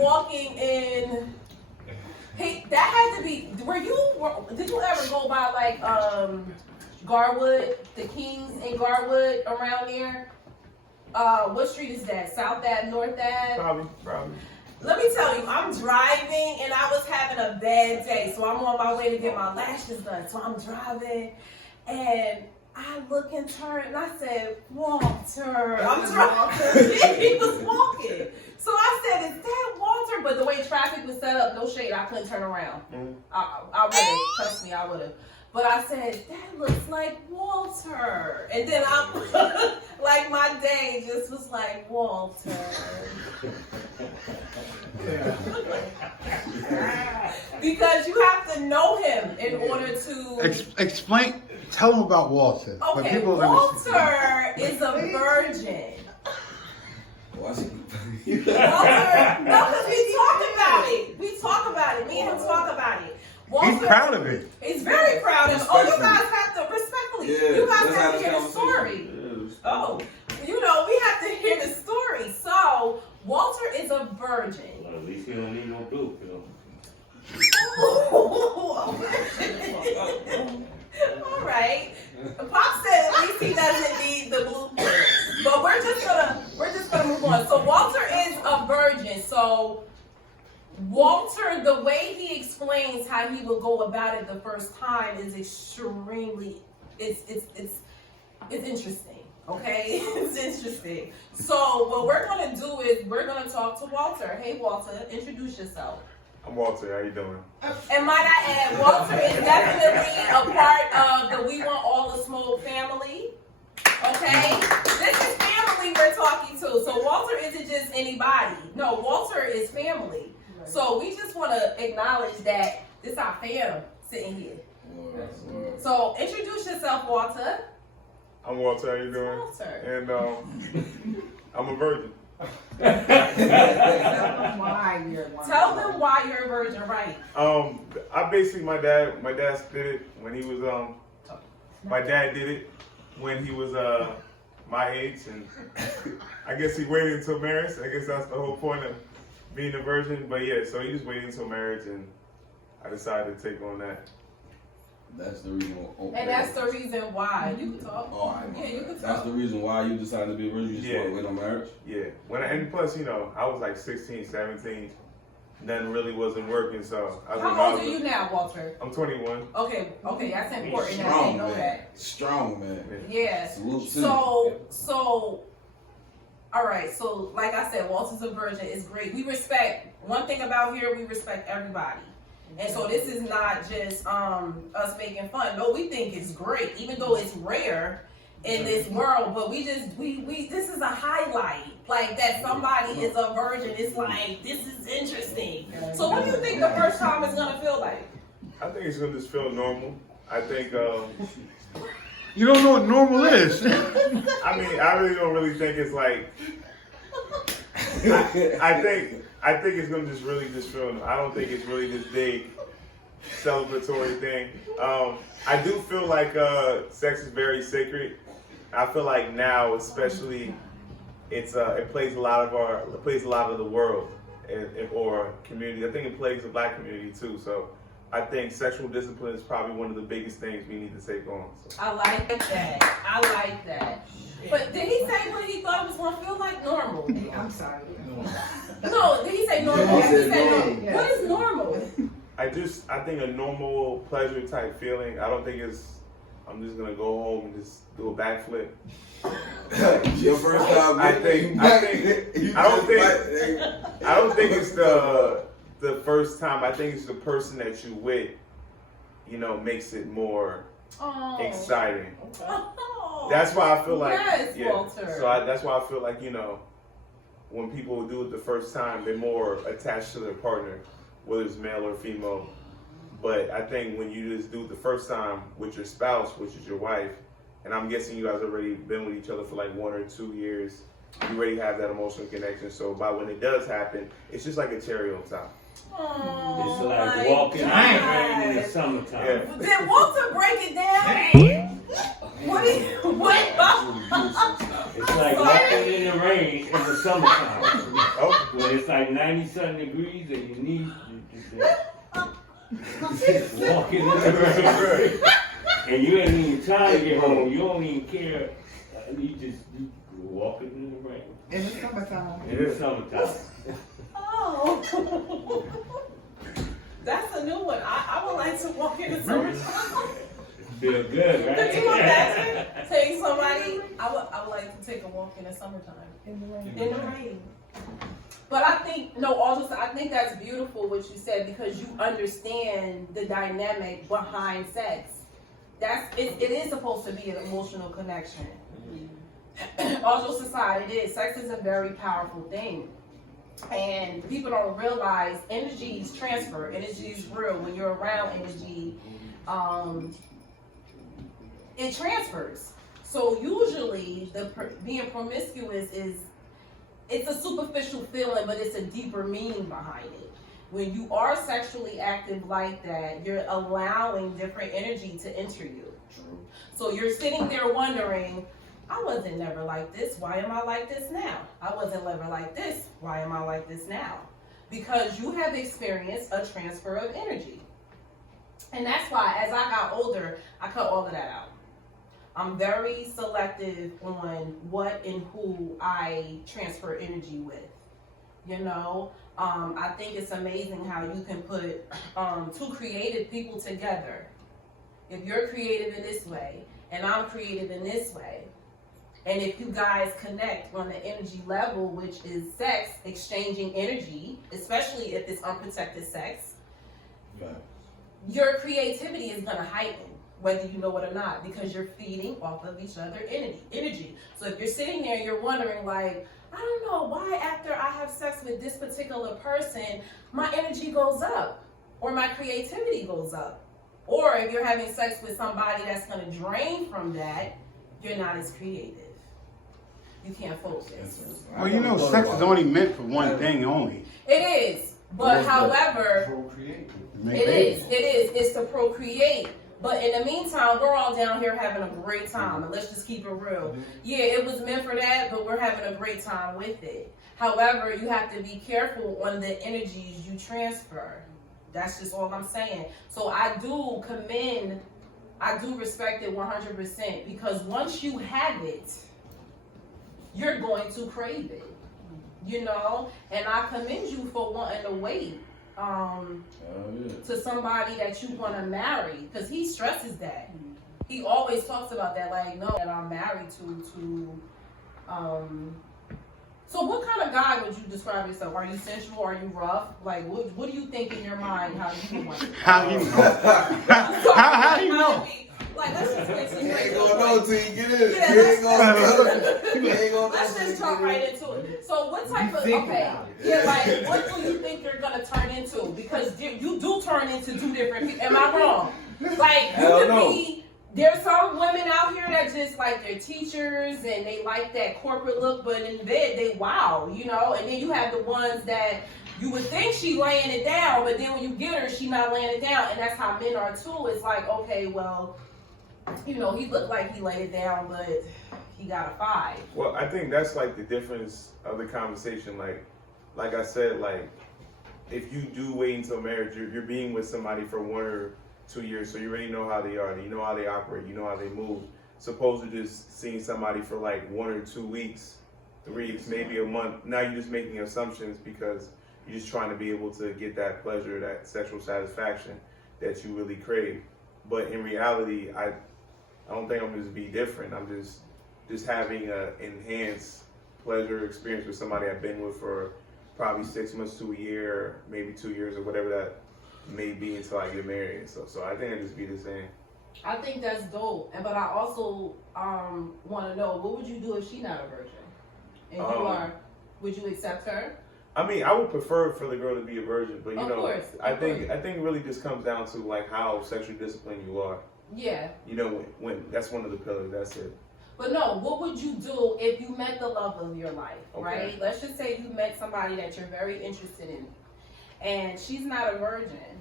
walking in. Hey, that had to be. Did you ever go by like Garwood, the Kings in Garwood around there? What street is that? South Ave, North Ave? Probably. Let me tell you, I'm driving and I was having a bad day, so I'm on my way to get my lashes done. So I'm driving and I look and turn and I said, Walter. I'm driving. He was walking. So I said, is that Walter? But the way traffic was set up, no shade, I couldn't turn around. I would have. Trust me, I would have. But I said, that looks like Walter. And then I'm like, my day just was like, Walter. Because you have to know him in order to... Explain, tell them about Walter. Okay, Walter is a virgin. Walter, no, because we talk about it. We talk about it. Me and him talk about it. Walter, he's proud of it. He's very proud of it. Oh, you guys have to, respectfully, you guys have to hear the story. Oh, we have to hear the story. So, Walter is a virgin. Well, at least he don't need no blue pill. All right. Pop said at least he doesn't need the blue pill. But we're just gonna move on. So Walter is a virgin. So Walter, the way he explains how he will go about it the first time is extremely it's interesting. Okay? It's interesting. So what we're gonna do is we're gonna talk to Walter. Hey Walter, introduce yourself. I'm Walter. How you doing? And might I add, Walter is definitely a part of the We Want All the Smoke family. Okay? This is family we're talking to. So Walter isn't just anybody. No, Walter is family. So we just want to acknowledge that this is our fam sitting here. So introduce yourself, Walter. I'm Walter. How you doing? Walter. And I'm a virgin. Tell them why you're a virgin, right? I basically my dad did it when he was my dad did it when he was my age, and I guess he waited until marriage. I guess that's the whole point of being a virgin. But yeah, so he just waited until marriage, and I decided to take on that. That's the reason. And that's the reason why. You can talk. Oh, yeah, you can talk. That's the reason why you decided to be a virgin. You just want to wait on marriage. Yeah. And plus, I was like 16, 17. Nothing really wasn't working, so I was. How old are you now, Walter? I'm 21. Okay, that's important. Strong, I didn't know man. that. Strong, man. Yeah. So, all right. So, like I said, Walter's a virgin. It's great. We respect. One thing about here, we respect everybody. And so this is not just us making fun. No, we think it's great, even though it's rare in this world. But we this is a highlight, like that somebody is a virgin. It's like, this is interesting. So what do you think the first time is gonna feel like? I think it's gonna just feel normal. I think. You don't know what normal is. I mean, I really think it's like. I think it's gonna just feel. I don't think it's really this big celebratory thing. I do feel like sex is very sacred. I feel like now, especially, it plays a lot of the world or community. I think it plays the Black community too. So I think sexual discipline is probably one of the biggest things we need to take on. So. I like that. But did he say what he thought it was going to feel like? Normal. I'm sorry. No, did he say normal? He said normal. Yes. What is normal? I think a normal pleasure type feeling. I don't think it's. I'm just gonna go home and just do a backflip. Your first time. I don't think it's the first time. I think it's the person that you with. Makes it more exciting. Oh. That's why I feel like. Yes, yeah. Walter. So that's why I feel like when people do it the first time, they're more attached to their partner, whether it's male or female. But I think when you just do it the first time with your spouse, which is your wife, and I'm guessing you guys already been with each other for like 1 or 2 years, you already have that emotional connection. So by when it does happen, it's just like a cherry on top. Oh, It's like walking iron rain in the summertime. Yeah. Did Walter break it down? What? It's like walking in the rain in the summertime. Oh, When it's like 90-something degrees and you need just walking in the rain. And you ain't even trying to get home. You don't even care. You walking in the rain. In the summertime. In the summertime. Oh. That's a new one. I would like to walk in the summertime. Feel good, right? Could you imagine telling somebody I would like to take a walk in the summertime? In the rain. But I think I think that's beautiful what you said, because you understand the dynamic behind sex. It is supposed to be an emotional connection. All jokes aside, it is. Sex is a very powerful thing. And people don't realize energy's transfer. Energy is real. When you're around energy, it transfers. So usually, being promiscuous it's a superficial feeling, but it's a deeper meaning behind it. When you are sexually active like that, you're allowing different energy to enter you. True. So you're sitting there wondering, I wasn't never like this. Why am I like this now? I wasn't ever like this. Why am I like this now? Because you have experienced a transfer of energy. And that's why, as I got older, I cut all of that out. I'm very selective on what and who I transfer energy with. I think it's amazing how you can put two creative people together. If you're creative in this way, and I'm creative in this way, and if you guys connect on the energy level, which is sex, exchanging energy, especially if it's unprotected sex, your creativity is going to heighten, whether you know it or not, because you're feeding off of each other energy. So if you're sitting there and you're wondering, like, I don't know why after I have sex with this particular person, my energy goes up, or my creativity goes up. Or if you're having sex with somebody that's going to drain from that, you're not as creative. You can't focus. Well, sex is only meant for one thing only. It is. But however, Procreate. Make babies. it is. It's to procreate. But in the meantime, we're all down here having a great time. And let's just keep it real. Yeah, it was meant for that, but we're having a great time with it. However, you have to be careful on the energies you transfer. That's just all I'm saying. So I do respect it 100%, because once you have it, you're going to crave it. And I commend you for wanting to wait to somebody that you want to marry, because he stresses that. He always talks about that, like, no, that I'm married to. So what kind of guy would you describe yourself? Are you sensual? Are you rough? Like, what do you think in your mind how you want it? How do you know? How do you know? Like, let's just get to You ain't gonna know till you get in it. Yeah, You ain't gonna know. Let's just talk right into it. So what type of, like, what do you think you're going to turn into? Because you do turn into two different people. Am I wrong? Like, there's some women out here that just, like, they're teachers and they like that corporate look, but in bed, they wow, and then you have the ones that you would think she laying it down, but then when you get her, she not laying it down, and that's how men are too. It's like, okay, well, he looked like he laid it down, but he got a 5. well, I think that's like the difference of the conversation. Like I said, like, if you do wait until marriage, you're being with somebody for 1 or 2 years, so you already know how they are, you know how they operate, you know how they move. Supposed to just seeing somebody for like 1 or 2 weeks, 3 weeks, maybe a month. Now you're just making assumptions because you're just trying to be able to get that pleasure, that sexual satisfaction that you really crave. But in reality, I don't think I'm just be different. I'm just having an enhanced pleasure experience with somebody I've been with for probably 6 months to a year, maybe 2 years, or whatever that may be until I get married. So I think I just be the same. I think that's dope. But I also want to know, what would you do if she's not a virgin? And you are, would you accept her? I mean, I would prefer for the girl to be a virgin, but I think it really just comes down to like how sexually disciplined you are. Yeah. When that's one of the pillars. That's it. But no, what would you do if you met the love of your life, right? Let's just say you met somebody that you're very interested in, and she's not a virgin,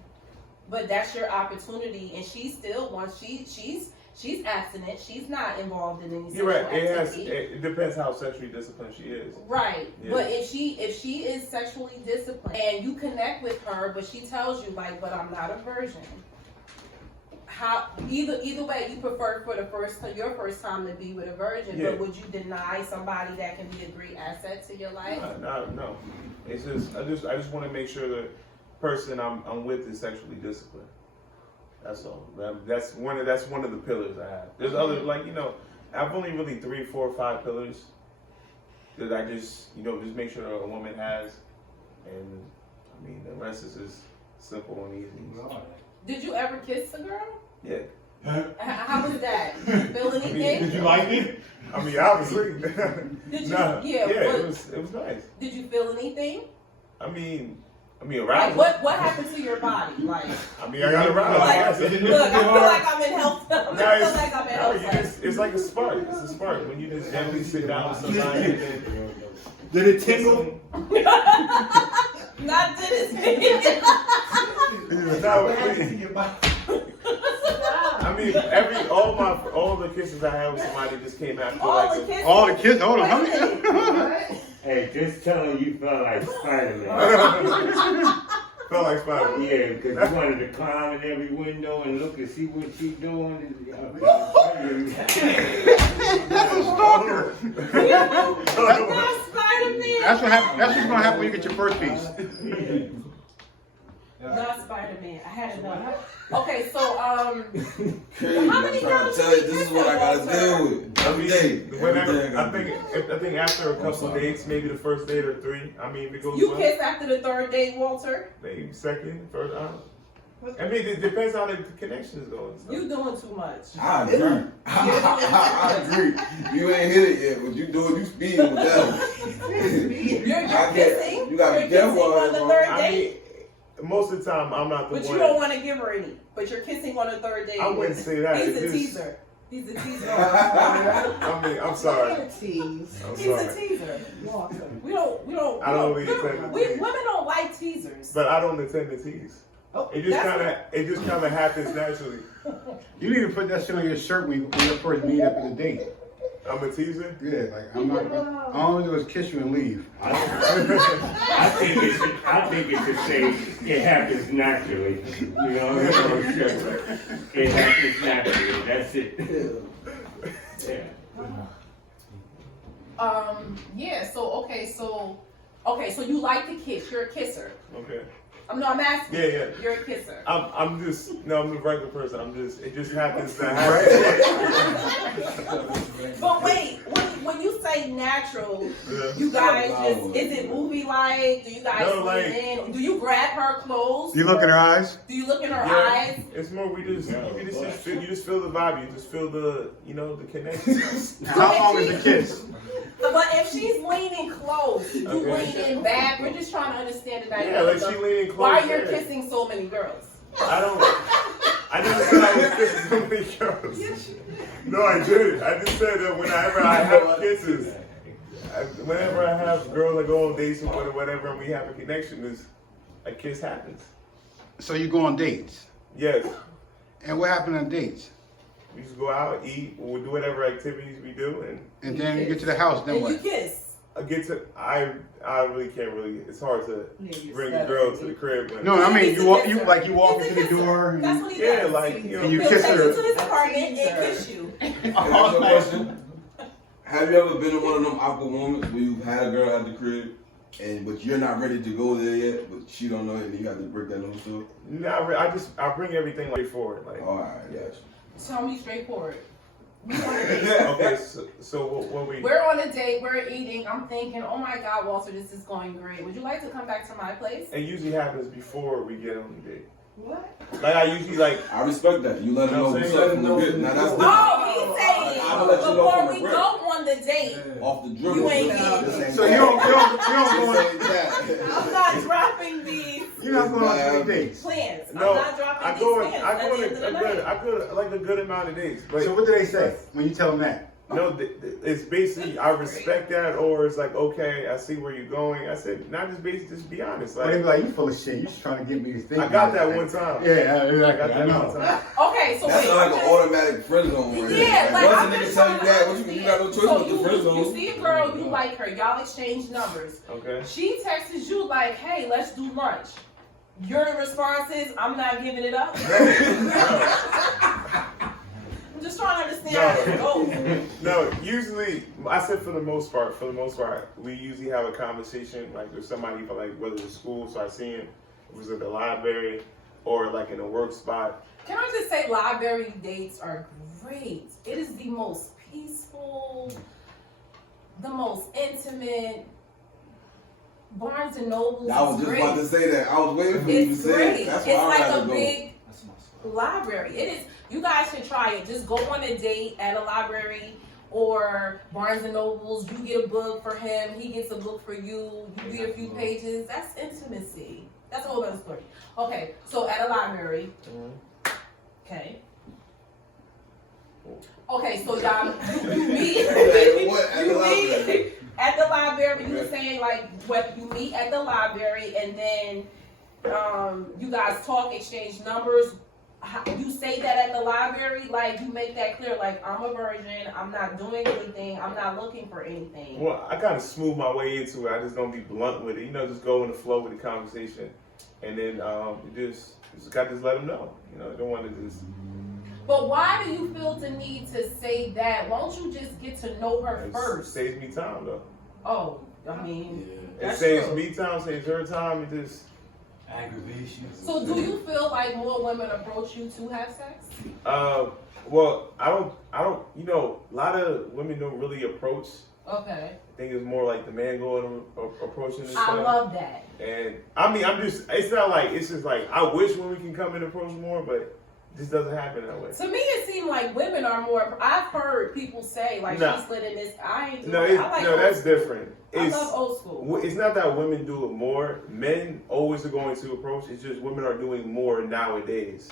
but that's your opportunity, and she still wants, she's she's abstinent. She's not involved in any sexual You're right. activity. It depends how sexually disciplined she is. Right. Yeah. But if she is sexually disciplined and you connect with her, but she tells you like, but I'm not a virgin. How either way you prefer for your first time to be with a virgin, Yeah. but would you deny somebody that can be a great asset to your life? No. It's just I just want to make sure the person I'm with is sexually disciplined. That's all. That's one of the pillars I have. There's other I've only really 3, 4, 5 pillars that I just just make sure a woman has, and I mean the rest is just simple and easy. Did you ever kiss a girl? Yeah. How was that? Did you feel anything? Did you like it? I mean, obviously. Did you? Nah, Yeah. it was nice. Did you feel anything? I mean, Like around. what happened to your body? Like, I mean, I got around. look, I feel like I'm in health. I feel Nice. like I'm in health. It's like a spark. It's a spark when you just gently sit down with somebody and then. Did it tingle? Not did it. I mean, all the kisses I had with somebody just came after All the kisses. All the kids. Hold on. How many? Hey, just telling you felt like Spider-Man. Felt like Spider-Man. Yeah, because you wanted to climb in every window and look and see what she's doing. That's a stalker. Not Spider-Man. That's what happens. That's what's gonna happen when you get your first piece. Not Spider-Man. I had enough. Okay, so Crazy. How many I'm trying girls to tell you, you this is kiss what I at gotta Walter? deal with every day. Whenever, I Every day think after a couple sorry. dates, maybe the first date or 3. I mean, if it goes you well, kiss after the 3rd date, Walter. maybe second, third. I mean, it depends how the connection is going. So. You doing too much. I agree. I agree. You ain't hit it yet, but you doing, you speeding with that. You're I can't- kissing. you gotta You're be careful kissing on out the here, 3rd I date. mean, most of the time, I'm not the But one. you don't want to give her any. But you're kissing on the 3rd date. I wouldn't say that. He's a It's just- teaser. He's a teaser. I mean, I'm sorry. Tease. I'm He's a sorry. teaser. We don't. I don't really intend to tease. Women don't like teasers. But I don't intend to tease. Oh, It just kind of happens naturally. You need to put that shit on your shirt when you first meet up at a date. I'm a teaser. Yeah, like I'm not. All I'm gonna do is kiss you and leave. I think it should say it happens naturally. You know, it happens naturally. That's it. Yeah. Yeah. So you like to kiss. You're a kisser. Okay. I'm asking. Yeah, yeah. You're a kisser. I'm a regular person. It just happens to happen. But wait, when you say natural, Yeah. you guys is it movie like? Do you guys No, lean in? Do you grab her clothes? You look in her eyes. Do you look in her Yeah, eyes? it's more you just feel the vibe. You just feel the connection. How long is the kiss? But if she's leaning close, you Okay. lean in back. We're just trying to understand the dynamic. Yeah, like of she leaning close. why you're there. kissing so many girls. I never said I was kissing so many girls. No, I didn't. I just said that whenever I have kisses, whenever I have girls that go on dates or whatever, and we have a connection, a kiss happens. So you go on dates. Yes. And what happened on dates? We just go out, eat, we'll do whatever activities we do, And then you get to the house. Then And you what? kiss. I really can't it's hard to bring a girl to the crib. When, No, I mean He's a you walk kisser. into the door. And That's what he yeah, does. like, And you you He'll kiss take her. you to his apartment and kiss you. Can I ask you a question? Have you ever been in one of them awkward moments where you've had a girl at the crib, but you're not ready to go there yet, but she don't know it, and you have to break that news to her? I bring everything like forward. Like, All right, got you. Tell me straightforward. okay, so what we? We're on a date, we're eating. I'm thinking, oh my God, Walter, this is going great. Would you like to come back to my place? It usually happens before we get on the date. What? Like I usually like. I respect that. You let her know what's up from the bit. Now that's different. Oh, he's saying I'ma let you know before from the we break. go on the date. Off the dribble. You ain't This getting ain't So you that. don't go. This ain't that. I'm not dropping these You're not going on 3 dates. plans. No, I'm not dropping I these go plans at the end of the night. like a good amount of dates. But So what do they say when you tell them that? No, it's basically I respect that, or it's like, okay, I see where you're going. I said, not just basically, just be honest. But they be Like, like, you full of shit. You just trying to get me to think. I got that one time. Yeah, I exactly. got that one time. Okay, so That's wait, like I'm an just- automatic friend zone. Right Yeah, there. like I'm Once a just nigga tell trying you to that, what you got no choice So but the friend zone. you see a girl, you like her, y'all exchange numbers. Okay. She texts you like, hey, let's do lunch. Your response is, I'm not giving it up. I'm just trying to understand how it goes. No, usually I said for the most part, we usually have a conversation like with somebody for like whether it's school, so I see him, it was at the library or like in a work spot. Can I just say library dates are great. It is the most peaceful, the most intimate. Barnes and Noble I was is just great. about to say that. I was waiting for you to It's say great. it. That's It's why I'd like rather a go. big library. It is. You guys should try it. Just go on a date at a library or Barnes and Nobles. You get a book for him. He gets a book for you. You read a few pages. That's intimacy. That's a whole other story. Okay, so at a library. Okay. Okay, so y'all you meet. What? At the You library? meet at the library. You were saying like what you meet at the library and then you guys talk, exchange numbers. You say that at the library, like you make that clear, like I'm a virgin, I'm not doing anything, I'm not looking for anything. Well, I kind of smooth my way into it. I just don't be blunt with it. You know, just go in the flow with the conversation, and then you just got to just let them know. You know, don't want to just. But why do you feel the need to say that? Won't you just get to know her It first? saves me time though. Oh, I mean, It that's saves true. me time, saves her time. It just. Aggravation. So do you feel like more women approach you to have sex? Well, I don't. You know, a lot of women don't really approach. Okay. I think it's more like the man going approaching this I stuff. love that. And I mean, it's not like, it's just like, I wish women can come and approach more, but this doesn't happen that way. To me, it seemed like women are more. I've heard people say like No. she slid in this. I ain't doing No, it. I like old that's school. different. I It's, love old school. it's not that women do it more. Men always are going to approach. It's just women are doing more nowadays.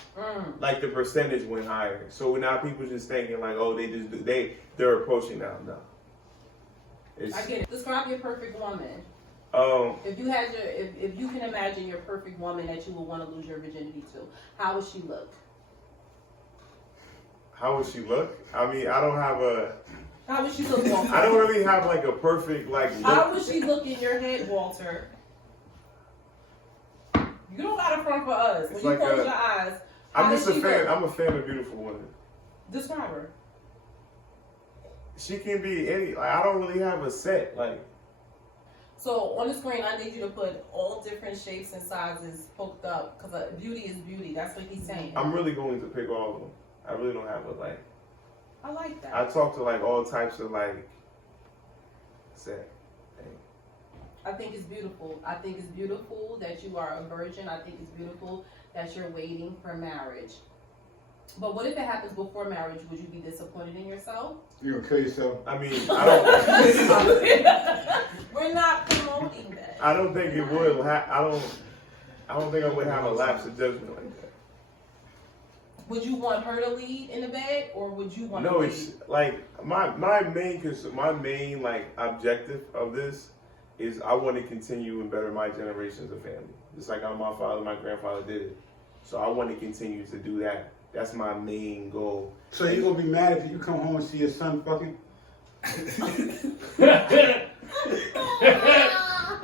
Like the percentage went higher. So now people just thinking like, oh, they're approaching now. No. I get it. Describe your perfect woman. If you can imagine your perfect woman that you would want to lose your virginity to, how would she look? How would she look? I mean, I don't have a. How would she look, Walter? I don't really have like a perfect like look. How would she look in your head, Walter? You don't got to front for us. When It's you like close a- your eyes, I'm how just does a she fan. look? I'm a fan of beautiful women. Describe her. She can be any. Like, I don't really have a set. Like, So on the screen, I need you to put all different shapes and sizes poked up because beauty is beauty. That's what he's saying. I'm really going to pick all of them. I really don't have a like. I like that. I talk to like all types of like. Set. I think it's beautiful. I think it's beautiful that you are a virgin. I think it's beautiful that you're waiting for marriage. But what if it happens before marriage? Would you be disappointed in yourself? You gonna kill yourself? I mean, I We're not promoting that. don't think it would. I don't think I would have a lapse of judgment like that. Would you want her to lead in the bed, or would you want to No, lead? it's like my main like objective of this is I want to continue and better my generations of family. Just like how my father, my grandfather did it. So I want to continue to do that. That's my main goal. So you gonna be mad if you come home and see your son fucking?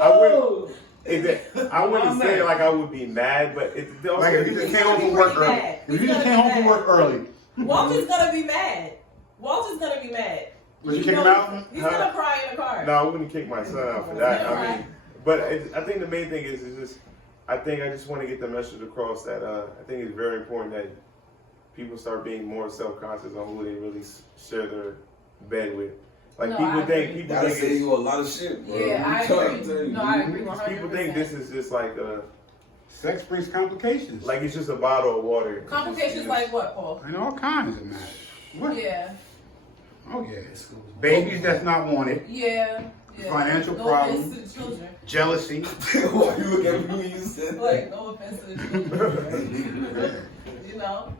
I wouldn't. I wouldn't say like I would be mad, but it also, Like if you just came home from work early. If you just came home from work early, Walter's gonna be mad. Walter's gonna be mad. would you kick him out? He's gonna cry in the car. no, I wouldn't kick my son out for that. I mean, but I think the main thing is just I just want to get the message across that I think it's very important that people start being more self-conscious on who they really share their bed with. Like No, I people agree. think Gotta say you a lot of shit, bro. Yeah, I I'm trying to agree. tell you. No, I agree 100%. people think this is just like Sex brings complications. like it's just a bottle of water. Complications like what, Paul? And all kinds of matters. What? Yeah, Oh yeah. Babies that's not wanted. yeah. Financial no problems. offense to the children. Jealousy. Why you look at me when you said that? Like, no offense to the children. You know?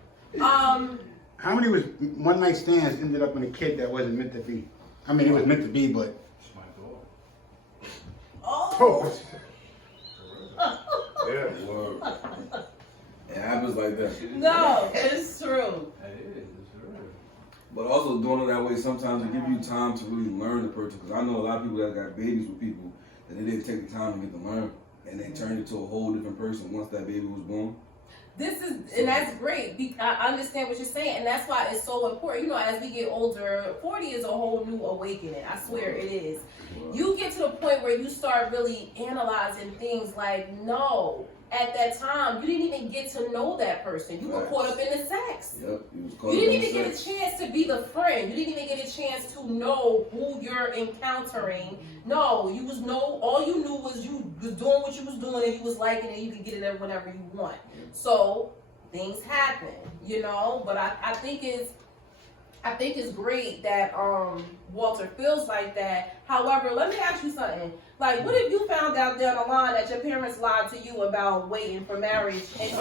How many was one night stands ended up in a kid that wasn't meant to be? I mean, it was meant to be, but. It's my daughter. Oh. Yeah. Word. It happens like that. No, it's true. It is. It's real. But also doing it that way sometimes it give you time to really learn the person. Because I know a lot of people that got babies with people that they didn't take the time to get to learn, and they turned into a whole different person once that baby was born. And that's great. I understand what you're saying, and that's why it's so important. You know, as we get older, 40 is a whole new awakening. I swear it is. You get to the point where you start really analyzing things like, no, at that time, you didn't even get to know that person. You were caught up in the sex. Yep, you was caught You up didn't in even get a sex. chance to be the friend. You didn't even get a chance to know who you're encountering. No, all you knew was you was doing what you was doing and you was liking it. You could get it whenever you want. So things happen, you know. But I think it's great that Walter feels like that. However, let me ask you something. Like, what if you found out down the line that your parents lied to you about waiting for marriage? And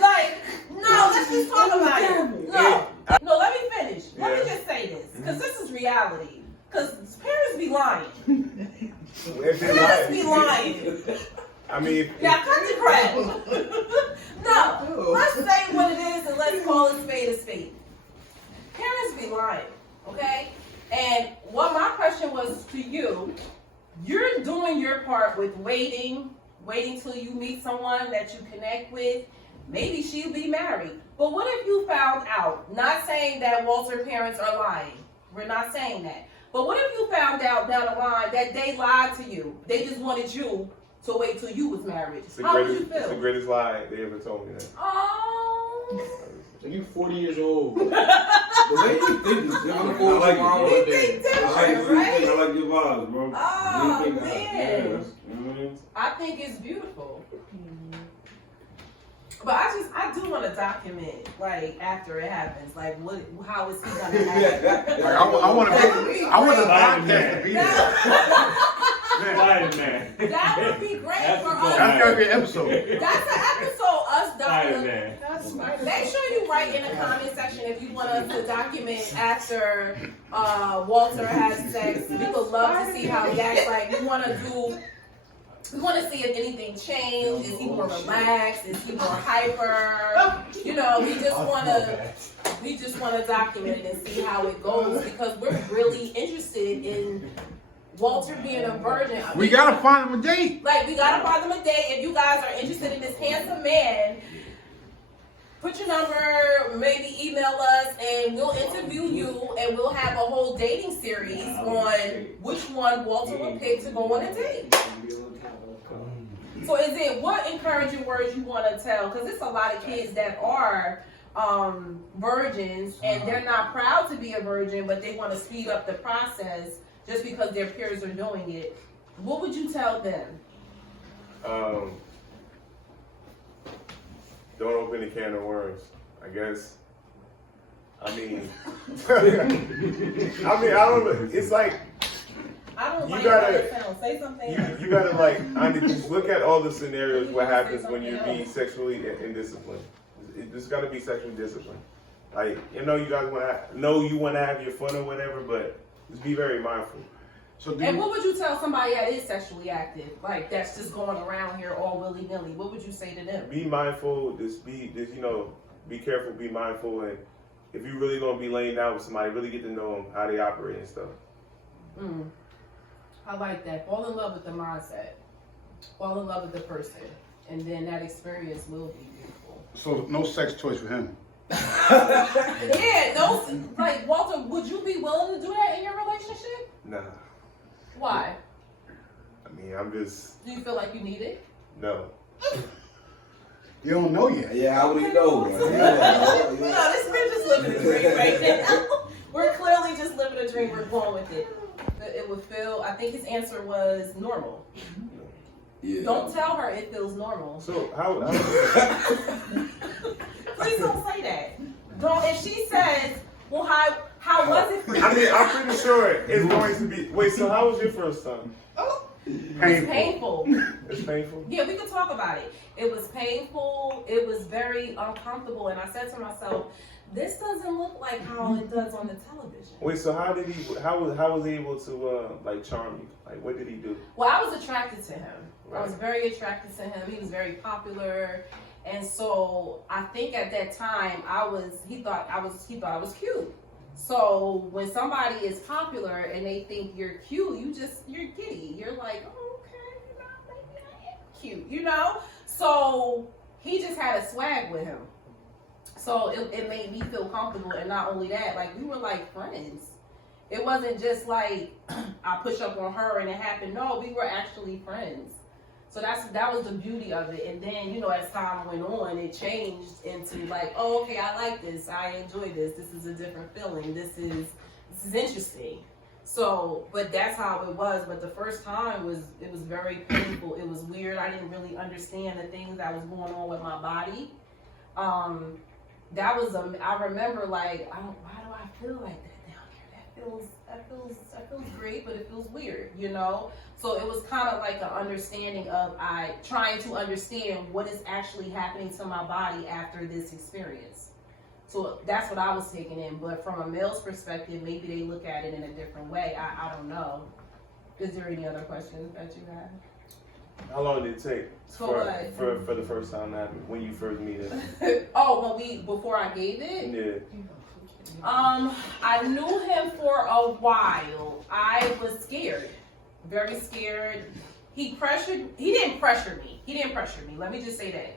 like, no, let's just talk about it. No, let me finish. Let me just say this, because this is reality. Because parents be lying. Parents be lying. I mean, Yeah, cut the crap. No, let's say what it is and let's call it spade a spade. Parents be lying, okay? And what my question was to you, you're doing your part with waiting till you meet someone that you connect with. Maybe she'll be married. But what if you found out, not saying that Walter's parents are lying. We're not saying that. But what if you found out down the line that they lied to you? They just wanted you to wait till you was married. How would you feel? It's the greatest lie they ever told me that. Oh. So you 40 years old. The way you think is different. I like it, bro. You think different, I right? like your vibes, bro. Oh, You think man. I think it's beautiful. But I do want to document, like, after it happens, like, how is he gonna act? Like, I want to podcast to be there. Spider-Man. That would be great for us. That's gotta be an episode. That's an episode, us documenting. Spider-Man. Make sure you write in the comment section if you want us to document after Walter has sex. We would love to see how he acts. Like, we want to see if anything changed. Is he more relaxed? Is he more hyper? You know, we just want to document it and see how it goes, because we're really interested in Walter being a virgin. We gotta find him a date. Like, we gotta find them a date. If you guys are interested in this handsome man, put your number, maybe email us, and we'll interview you, and we'll have a whole dating series on which one Walter will pick to go on a date. So what encouraging words you want to tell? Because there's a lot of kids that are virgins, and they're not proud to be a virgin, but they want to speed up the process just because their peers are doing it. What would you tell them? Don't open a can of worms, I guess. I mean, I don't know. It's like, I don't You like gotta- how it sounds. Say something else. you gotta, like, just look at all the scenarios, what happens when you're being sexually indisciplined. There's gotta be sexual discipline. Like, you guys you wanna have your fun or whatever, but just be very mindful. So And what would you tell somebody that is sexually active, like that's just going around here all willy-nilly? What would you say to them? Be mindful, be careful, be mindful, and if you really gonna be laying down with somebody, really get to know them, how they operate and stuff. I like that. Fall in love with the mindset. Fall in love with the person. And then that experience will be beautiful. So no sex toys for him. Yeah, like, Walter, would you be willing to do that in your relationship? Nah. Why? I mean, I'm just, Do you feel like you need it? no. You don't know yet. Yeah, how would he know, man? No, we're just living a dream right now. We're clearly just living a dream. We're going with it. It would feel, I think his answer was normal. Yeah. Don't tell her it feels normal. So, how Please don't say that. If she says, well, how was it for you? I mean, I'm pretty sure it's going to be, wait, so how was your first time? It's painful. It's painful. Yeah, we could talk about it. It was painful. It was very uncomfortable. And I said to myself, this doesn't look like how it does on the television. Wait, so how was he able to like charm you? Like, what did he do? Well, I was attracted to him. Right. I was very attracted to him. He was very popular. And so I think at that time he thought I was cute. So when somebody is popular and they think you're cute, you're giddy. You're like, oh, okay, maybe I am cute, So he just had a swag with him. So it made me feel comfortable. And not only that, like we were like friends. It wasn't just like I push up on her and it happened. No, we were actually friends. So that was the beauty of it. And then, as time went on, it changed into like, oh, okay, I like this. I enjoy this. This is a different feeling. This is interesting. So, but that's how it was. But the first time it was very painful. It was weird. I didn't really understand the things that was going on with my body. I remember like, why do I feel like that down here? That feels great, but it feels weird, So it was kind of like an understanding of trying to understand what is actually happening to my body after this experience. So that's what I was taking in. But from a male's perspective, maybe they look at it in a different way. I don't know. Is there any other questions that you have? How long did it take For the first time that when you first meet him? Before I gave it? Yeah. I knew him for a while. I was scared, very scared. He didn't pressure me. Let me just say that.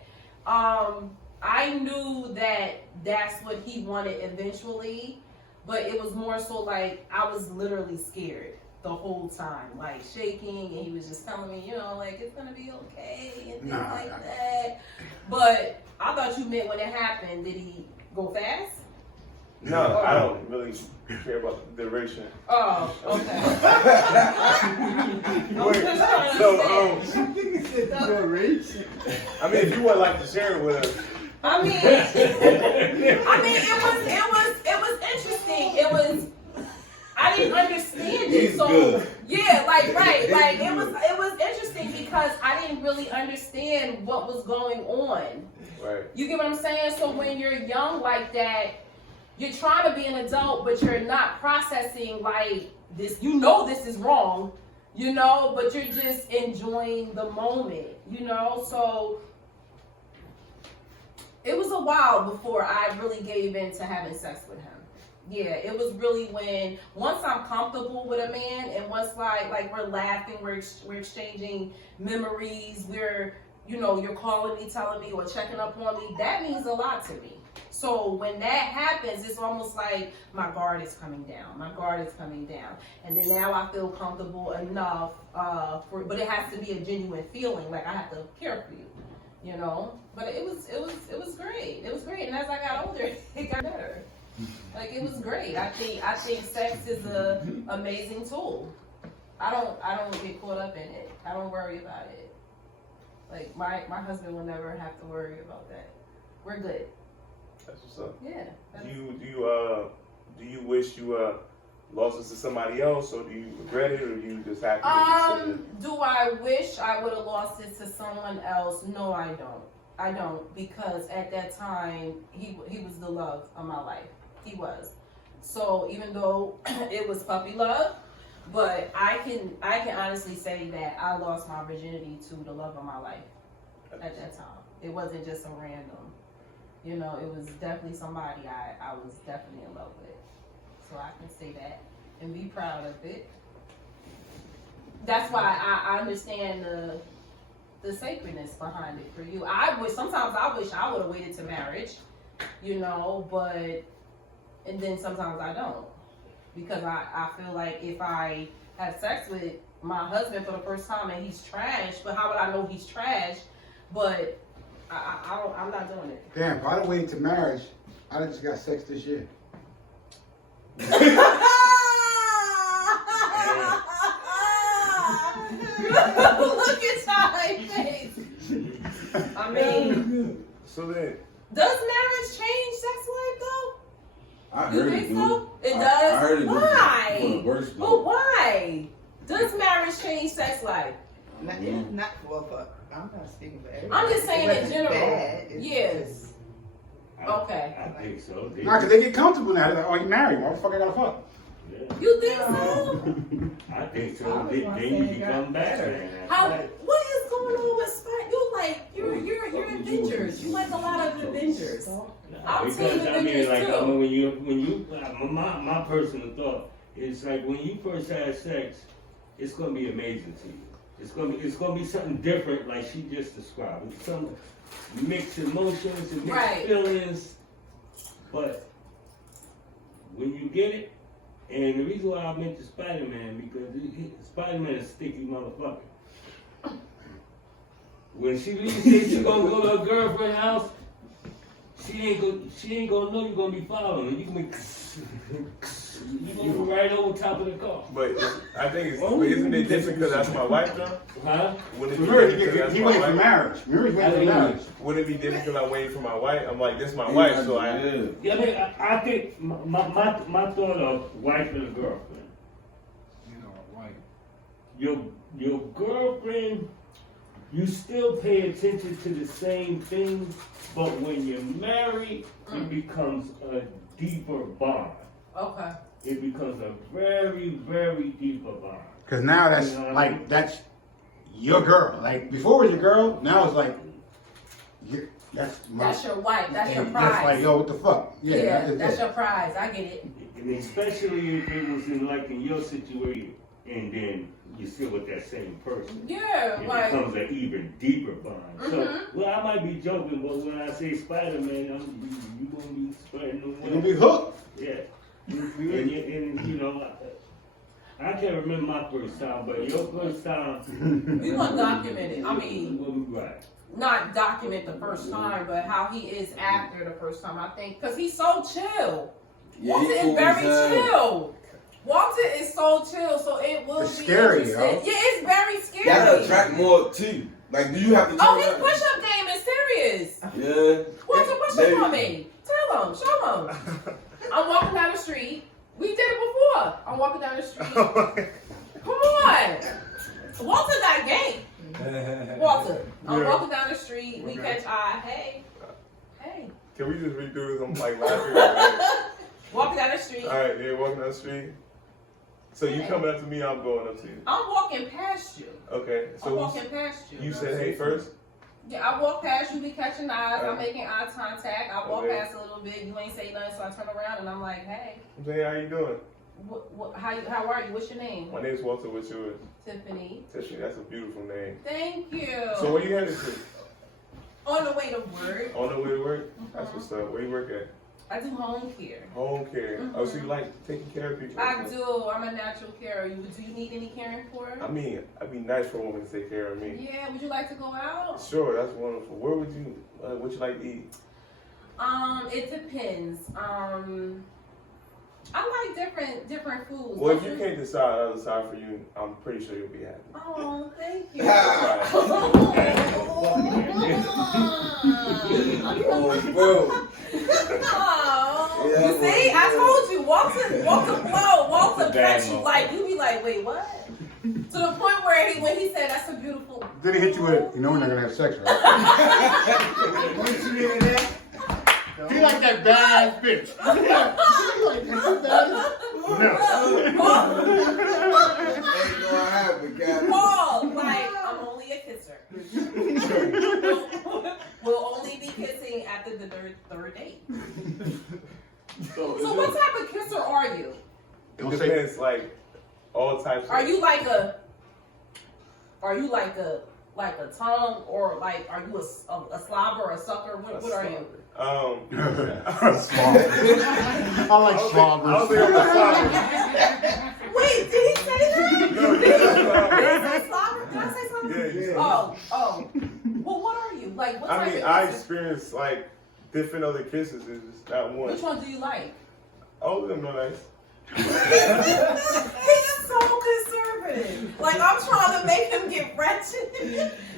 I knew that that's what he wanted eventually, but it was more so like I was literally scared the whole time, like shaking, and he was just telling me, like it's gonna be okay and things like that. But I thought you meant when it happened, did he go fast? No, I don't really care about the duration. Oh, okay. I mean, if you would like to share it with us. I mean, it was interesting. I didn't understand it. So yeah, right. It was interesting because I didn't really understand what was going on. Right. You get what I'm saying? So when you're young like that, you're trying to be an adult, but you're not processing like this. This is wrong, but you're just enjoying the moment, So it was a while before I really gave in to having sex with him. Yeah, it was really once I'm comfortable with a man, and once like we're laughing, we're exchanging memories, you're calling me, telling me, or checking up on me. That means a lot to me. So when that happens, it's almost like my guard is coming down. And then now I feel comfortable enough, but it has to be a genuine feeling. Like I have to care for you, But it was great. It was great. And as I got older, it got better. Like it was great. I think sex is an amazing tool. I don't get caught up in it. I don't worry about it. Like my husband will never have to worry about that. We're good. That's what's up. Yeah. Do you wish you lost it to somebody else, or do you regret it, or do you just happy? Do I wish I would have lost it to someone else? No, I don't, because at that time he was the love of my life. He was. So even though it was puppy love, but I can honestly say that I lost my virginity to the love of my life at that time. It wasn't just a random. It was definitely somebody I was definitely in love with. So I can say that and be proud of it. That's why I understand the sacredness behind it for you. Sometimes I wish I would have waited to marriage, but, and then sometimes I don't. Because I feel like if I have sex with my husband for the first time and he's trash, but how would I know he's trash? But I'm not doing it. Damn, if I'd have waited to marriage, I'd have just got sex this year. Look at Ty's face. I mean, so then, does marriage change sex life though? I heard it do. So? It does? I heard it why? do for the worst, but why? Does marriage change sex life? Not for I'm not speaking for everybody. I'm just saying It in wasn't general. bad. It's Yes. just- Okay. I think so. Nah, cause they get comfortable now. They're like, oh, you married? Why the fuck I gotta fuck? Yeah. You think so? I think so. I was Then gonna you say become that. better. How? What is going on with Spike? You're Avengers. You like a lot of Avengers. I'm Because team I mean, Avengers like too. when you my personal thought is like when you first have sex, it's gonna be amazing to you. It's gonna be something different, like she just described. It's some mixed emotions and mixed Right. feelings, but when you get it, and the reason why I mentioned Spider-Man because Spider-Man is a sticky motherfucker. When she really says she gonna go to her girlfriend's house, she ain't gonna know you're gonna be following her. You can be you go right over top of the car. But I think it's, but isn't it different because that's my wife, though? Huh? Wouldn't it be Remember, different 'cause that's he my waiting for wife? marriage. Remember, he's waiting for marriage. Wouldn't it be different because I'm waiting for my wife? I'm like, this is my wife, so I. Yeah. Yeah, I mean, I think my thought of wife and a girlfriend. You know, white. Your girlfriend, you still pay attention to the same things, but when you're married, it becomes a deeper bond. Okay. It becomes a very, very deeper bond. Cause now that's You know what I like mean? that's your girl. Like before it was your girl. Now it's like That's your wife. That's your That's like, prize. yo, what the fuck? Yeah, That's your prize. I get it. And especially if it was in your situation, and then you're still with that same person. Yeah, It like becomes an even deeper bond. So, Mhm. well, I might be joking, but when I say Spider-Man, you gonna be spreading the You're gonna be hooked. Yeah. And you know, I can't remember my first time, but your first time. we want to document it. I mean, right. not document the first time, but how he is after the first time. I think because he's so chill. Yeah, Walter he is cool very as hell. chill. Walter is so chill, so it will It's be scary, interesting. yo. Yeah, it's very scary. That'll attract more too. Like, do you have to turn Oh, his around? push-up game is serious. Yeah. Walter, push There up you- on me. Tell him, show him. I'm walking down the street. We did it before. I'm walking down the street. Come on. Walter got game. Walter, I'm Yeah. walking down the street. We catch eye. Hey. Can we just redo this? I'm like laughing. Walking down the street. All right, yeah, walking down the street. So you coming up to me, I'm going up to you. I'm walking past you. Okay, I'm so walking past you. you said hey first? Yeah, I walk past you, we catching eyes, I'm Okay. making eye contact. I walk Okay. past a little bit, you ain't say nothing, so I turn around and I'm like, hey, I'm saying, how you doing? how are you? What's your name? My name's Walter, what's yours? Tiffany. Tiffany, that's a beautiful name. Thank you. So where you headed to? On the way to work, On the way to work? That's what's up. Where you work at? I do home care. Home care. Oh, so you like taking care of people? I do. I'm a natural carer. Do you need any caring for? I mean, it'd be nice for a woman to take care of me. Yeah. Would you like to go out? Sure, that's wonderful. Where would you, what you like to eat? It depends. I like different foods. Well, if you can't decide the other side for you, I'm pretty sure you'll be happy. Oh, thank you. Oh, bro. Oh, Yeah, you see, I told you, Walter Bad catch you motherfucker. like you be like, wait, what? To the point where when he said that's a beautiful. Then he hit you with it. You know we're not gonna have sex, right? Once you get in there, he like that badass bitch. He like that badass. Ain't gonna happen, Cat. Paul, like I'm only a kisser. We'll only be kissing after the third date. So So what type of kisser are you? It depends, like, all types of... Are you like a tongue, or like are you a slobber or a sucker? What are you? Slobber. I like I slobbers. don't think I'm a slobber. Wait, did he say that? No, Did you're he not a say slobber? Did I say something? Yeah, you said- Oh. Well, what are you? Like, what type I mean, of I kisses? experienced, like, different other kisses. It's just not one. Which one do you like? All of them are nice. He is so conservative. Like, I'm trying to make him get wretched.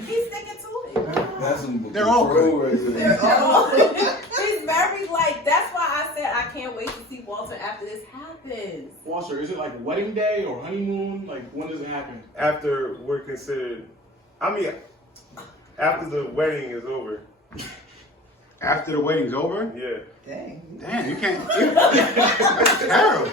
He's sticking to it. That's some They're all control right there. They're all- He's very like. That's why I said I can't wait to see Walter after this happens. Walter, is it like wedding day or honeymoon? Like when does it happen? After we're considered I mean, after the wedding is over. After the wedding's over? Yeah. Dang. Damn, you can't. That's terrible.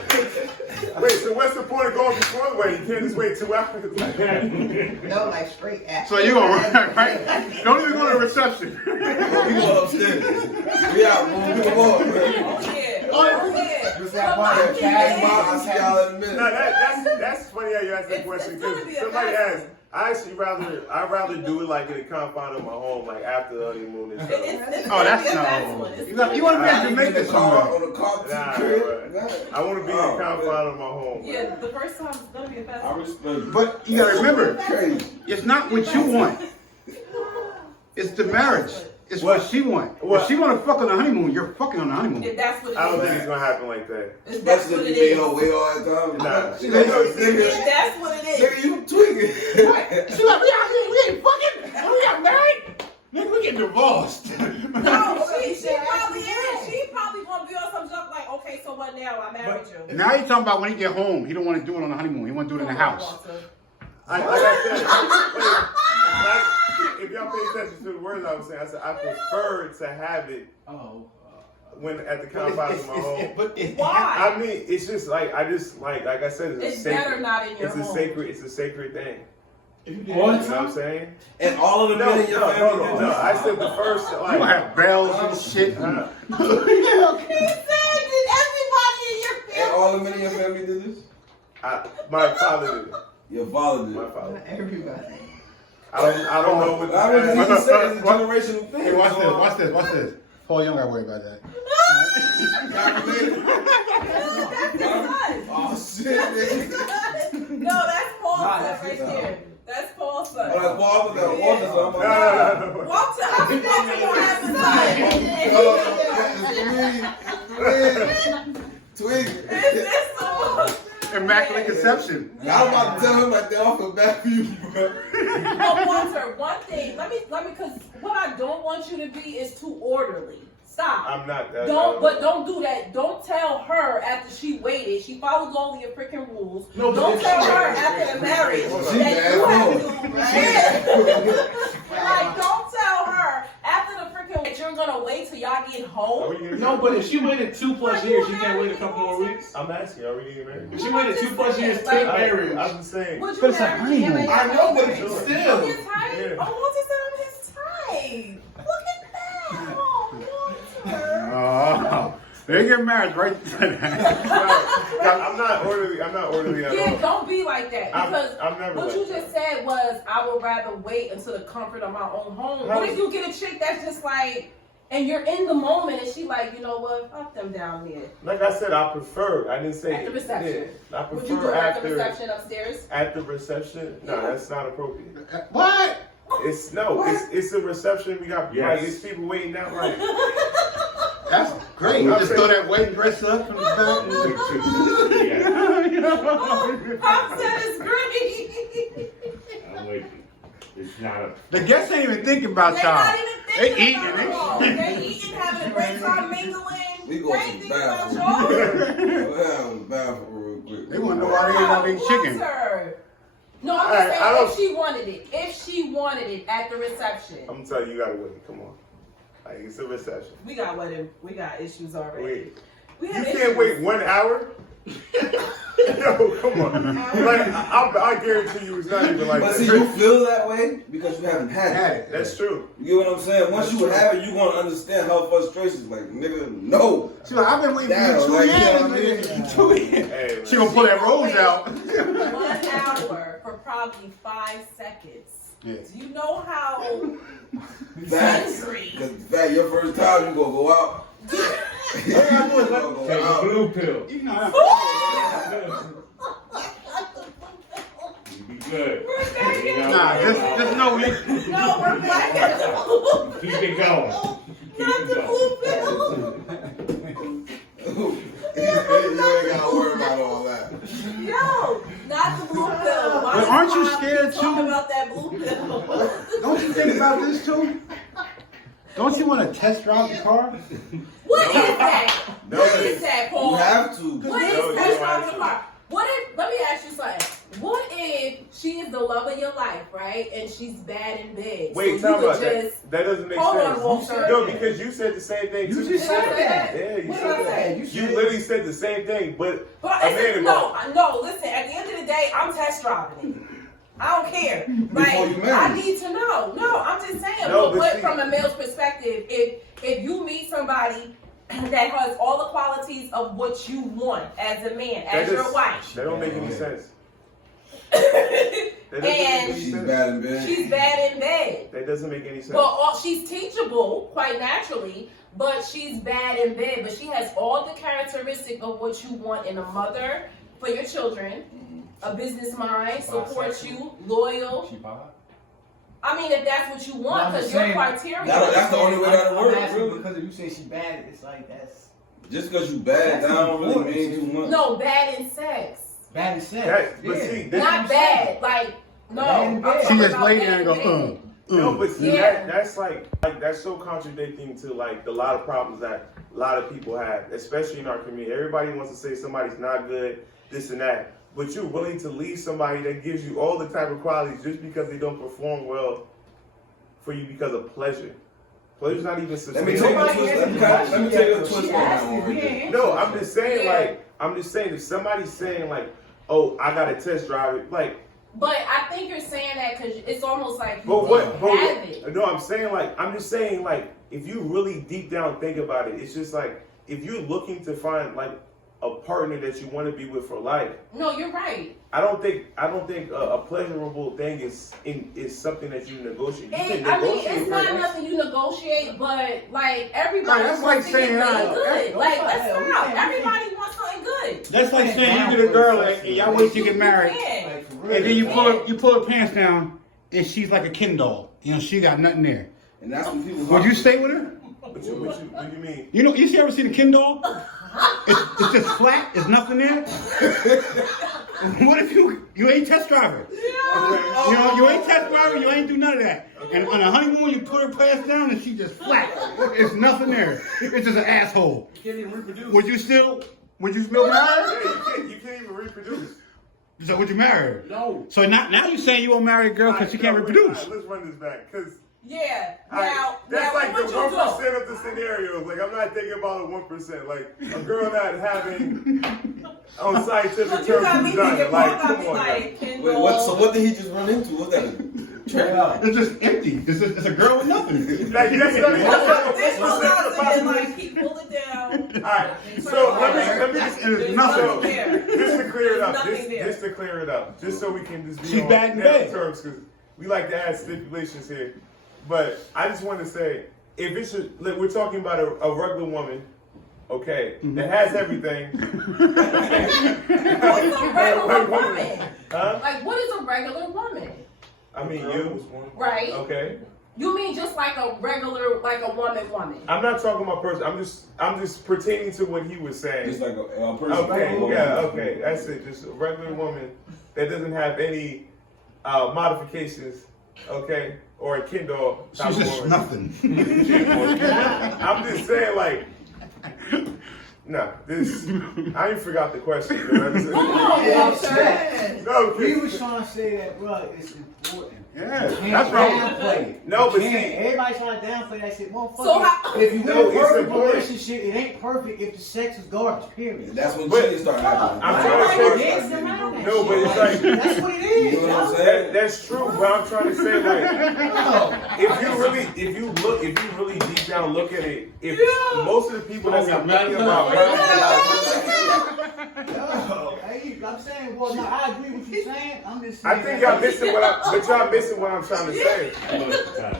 Wait, so what's the point of going before the wedding? You can't just wait 2 hours. No, like straight after. So you gonna run, right? Don't even go to the reception. We going upstairs. We out, boom. Come on, man. Oh yeah. Just that part of tag I'll see y'all in a minute. No, that's funny how you asked that question It's gonna because be a somebody mess. asked. I'd rather do it like in the confine of my home, like after the honeymoon and stuff. Oh, that's no. You want to be in Jamaica On somewhere? the car to the Nah, crib. I want to be in the confine of my home. Yeah, the first time it's gonna be a I festival. respect you. But you gotta remember, Crazy. it's not what you want. It's the marriage. It's what she want. What? If she want to fuck on the honeymoon, you're fucking on the honeymoon. If that's what it is. I don't think it's gonna happen like that. If that's Especially what if it you being is. away all the time. Nah. She like, If nigga, that's what it is. nigga, you tweaking. She like, we out here, we ain't fucking, we got married. Nigga, we getting divorced. No, she probably is. She probably gonna be on some stuff like, okay, so what now? I married you. Now he's talking about when he get home, he don't want to do it on the honeymoon. He want to do it in the house. Like I said, if y'all pay attention to the words I was saying, I said I prefer to have it when at the confines of my home. Why? I mean, it's just like I said, It's better not in your it's home. a sacred thing. If you You know what I'm saying? And all of the men in your family did No. this? I said the first You gonna like. have bells and shit. He said, did everybody in your And family? all the men in your family did this? My father did it. Your father did. My father. Not everybody. I don't know what. I was just saying it's a What? generational thing. Hey, watch this. Paul Young, I worry about that. Oh shit, nigga. No, that's Paul's Nah, son that's right his son. there. That's Paul's son. Oh, that's Walter. That's Walter. So I'm No. Walter, how you Walter gonna have a son? Twig. Is this the Immaculate conception. I'm about to tell him like they offer back for you, bro. No, Walter, one thing. Let me, because what I don't want you to be is too orderly. Stop. I'm not. Don't do that. Don't tell her after she waited. She follows all of your freaking rules. No, but Don't if tell she- her after the marriage She that you bad have boy. to do. Like, don't tell her after the freaking that you're gonna wait till y'all get home. No, but if she waited 2+ years, she can't wait a couple more weeks. I'm asking. Are we getting married? If she waited 2+ years to Like- marriage. I'm just saying. Would you But it's a marry him honeymoon. and I know, but you're still. his type? Yeah. Oh, Walter said I'm his type. Look at that. Oh, Walter. Oh, they get married right. I'm not orderly. I'm not orderly at Yeah, all. don't be like that because I'm never what like you that. just said was I would rather wait until the comfort of my own home. How- What if you get a chick that's just like, and you're in the moment, and she like, you know what, fuck them down there. Like I said, I prefer. I didn't say At the reception. Yeah, I Would you do prefer it at the after reception upstairs? at the reception. No, Yeah. that's not appropriate. What? It's a reception. We got Yes. like it's people waiting out. Like That's great. You just throw that wedding dress up from the back. Pop said it's great. I'm with you. It's not a. The guests ain't even thinking about They're y'all. not even They thinking eating. about y'all. They eating, having a great time mingling. We They go ain't to the thinking about bathroom. y'all. Well, bathroom real quick. They want to know why they ain't got any chicken. Walter. No, I'm Alright, just I saying don't- if she wanted it. If she wanted it at the reception. I'm gonna tell you, you gotta wait. Come on, like it's a reception. We got issues already. Wait, We you have can't issues. wait 1 hour. Yo, come on. Like I guarantee you, it's not even like But that. see, you feel that way because you haven't had it. That's true. You get what I'm saying? Once you have it, you gonna understand how frustrations. Like, nigga, no. She's like, I've been waiting for Damn, you 2 like, years. you know what I mean? Man. 2 years. Hey, man. She gonna pull that rose out. 1 hour for probably 5 seconds. Yeah. Do you know how Facts. angry? Because the fact your first time, you gonna go out. You gonna go Take a out. blue pill. You know how- You be good. Nah, just know we. No, we're black and Keep it going. Keep not it the going. blue pill. You ain't gotta worry about all that. Yo, not the blue pill. Why But aren't you does Pop scared keep talking too? about that blue pill? Don't you think about this too? Don't you want to test drive the car? What is that? No, What is that, Paul? You have to. What is No, test you driving have the car? What if, let me ask you something. What if if she is the love of your life, right, and she's bad in bed, Wait, so talk you about could that. just That doesn't make hold sense. on, Walter. No, because you said the same thing. You too. just said that. Yeah, you What said did I that. say? You said- literally said the same thing, but But a man no, listen, at the end of the day, I'm test driving it. I don't care. Before you Like, marry. I need to know. No, I'm just saying, No, but but see- from a male's perspective, if you meet somebody that has all the qualities of what you want as a man, as that your just- wife, that don't make any sense. That doesn't make and any She's sense. bad in bed. she's bad in bed. That doesn't make any sense. But she's teachable quite naturally, but she's bad in bed. But she has all the characteristics of what you want in a mother for your children, a business mind, supports you, loyal. She bi? I mean, if that's what you want, I'm because just your saying- criteria. That's the only way that'll I'm work, asking really. because if you say she bad, it's like that's Just because you bad, that don't really mean too much. No, bad in sex. bad in sex. That, but Yeah. see, That's Not what I'm saying. bad. Like, no. Bad in I'm bed. She talking just about lay bad there and in go, bed. no, but see, Yeah. that's like that's so contradicting to like a lot of problems that a lot of people have, especially in our community. Everybody wants to say somebody's not good, this and that, but you're willing to leave somebody that gives you all the type of qualities just because they don't perform well for you because of pleasure. Pleasure's not even Let me take sustainable. a twist. Let me take a twist on that one. right there. No, I'm just saying, Yeah. if somebody's saying like, oh, I gotta test drive it, like, But I think you're saying that because it's almost like you but what? didn't But have it. no, I'm just saying, like, if you really deep down think about it, it's just like if you're looking to find like a partner that you want to be with for life. No, you're right. I don't think a pleasurable thing is something that you negotiate. You can I mean, negotiate it's for not it. nothing you negotiate, but like everybody Right, that's wants like to get saying, something good. don't Like, fuck, let's hell, we stop. can't- Everybody wants something good. That's like saying you get a girl and y'all wait till you get married, can. Like, for real. and then you pull her pants down, and she's like a Ken doll. You know, she got nothing there. And that's when people. Would you stay with her? What do you mean? You know, you ever seen a Ken doll? It's just flat. There's nothing there. What if you ain't test driver? You know, you ain't test driver. You ain't do none of that. And on a honeymoon, you put her pants down, and she just flat. There's nothing there. It's just an asshole. You can't even reproduce. Would you still marry her? Yeah, you can't even reproduce. So would you marry her? No. So now you're saying you won't marry a girl because she can't reproduce. Let's run this back, because Yeah. that's now, like what the would you 1% of the scenarios. Like, I'm not thinking about the 1%. Like, a girl not having on scientific But you got terms me is done. thinking, Like, Paul got come me on. like, Wait, what? So what did he just run into? What's that? It's just empty. It's a girl with nothing. Like, that's not This the goes out to 1% them, of like, keep pull it down. Alright, so let me There's nothing. nothing there. just to clear it up, Nothing there. just to clear it up, just so we can just be She's on bad in narrow bed. terms, because we like to add stipulations here. But I just want to say, if it's like, we're talking about a regular woman, okay, that has everything. What's a regular woman? Huh? Like, what is a regular woman? I mean, you. Right? Okay. You mean just like a regular, like a woman? I'm not talking about person. I'm just pertaining to what he was saying. Just like a person. Okay, yeah, okay, that's it. Just a regular woman that doesn't have any modifications, okay, or a Kindle type She's of just woman. nothing. I'm just saying, like, no, this. I ain't forgot the question. Come on, Walter. No, He was trying to say that, bro, it's important. Yeah, You can't that's right. downplay it. No, You but can't. see- Everybody's trying to downplay that shit. Motherfucker, So how- if you No, in a it's perfect important. relationship, it ain't perfect if the sex is garbage, period. That's when But- cheating start happening. I'm That's trying to when say- it Dance starts around that No, but shit. it's like- That's what it is. You know what I'm yo. saying? that's true. But I'm trying to say, like, if you really deep down look at it, if most of the people that's complaining about Yo, hey, I'm saying, well, no, I agree with you saying. I'm just saying. I think y'all missing y'all missing what I'm trying to say.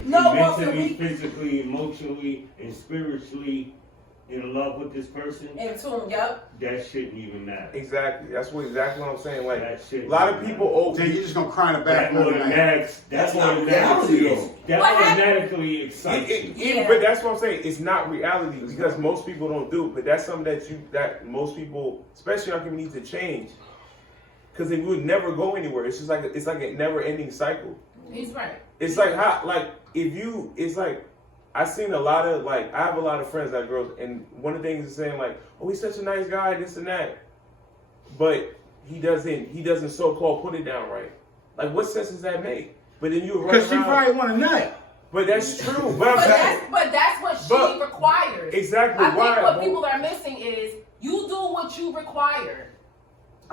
No, Walter, mentally, we- physically, emotionally, and spiritually in love with this person, In tune, yep. that shouldn't even matter. Exactly. That's exactly what I'm saying. Like, That shit a lot of doesn't people Then you're just gonna cry in the That bathroom. man. automatic, That's not reality, though. that What happened? automatically excites you. Yeah. But that's what I'm saying. It's not reality because most people don't do it. But that's something that most people, especially our community, need to change. Because it would never go anywhere. It's just like it's like a never-ending cycle. He's right. It's like how it's like I seen a lot of I have a lot of friends that are girls, and one of the things is saying like, oh, he's such a nice guy, this and that, but he doesn't so-called put it down right. Like, what sense does that make? But then you run Because she around. probably want a nut. But that's true. But I'm saying, but that's what she requires. Exactly. I think what people are missing is you do what you require.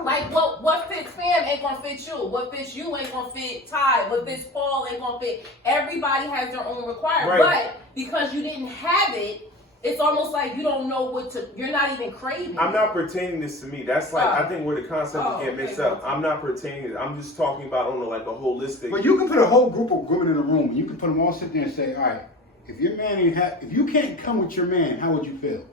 Like what fits Fam ain't gonna fit you. What fits you ain't gonna fit Ty. What fits Paul ain't gonna fit. Everybody has their own requirement. Right. But because you didn't have it, it's almost like you don't know what to. You're not even craving. I'm not pertaining this to me. That's like I think where the concept get mixed up. I'm not pertaining. I'm just talking about on like a holistic. But you can put a whole group of women in a room, and you can put them all sit there and say, all right, if your man if you can't come with your man, how would you feel?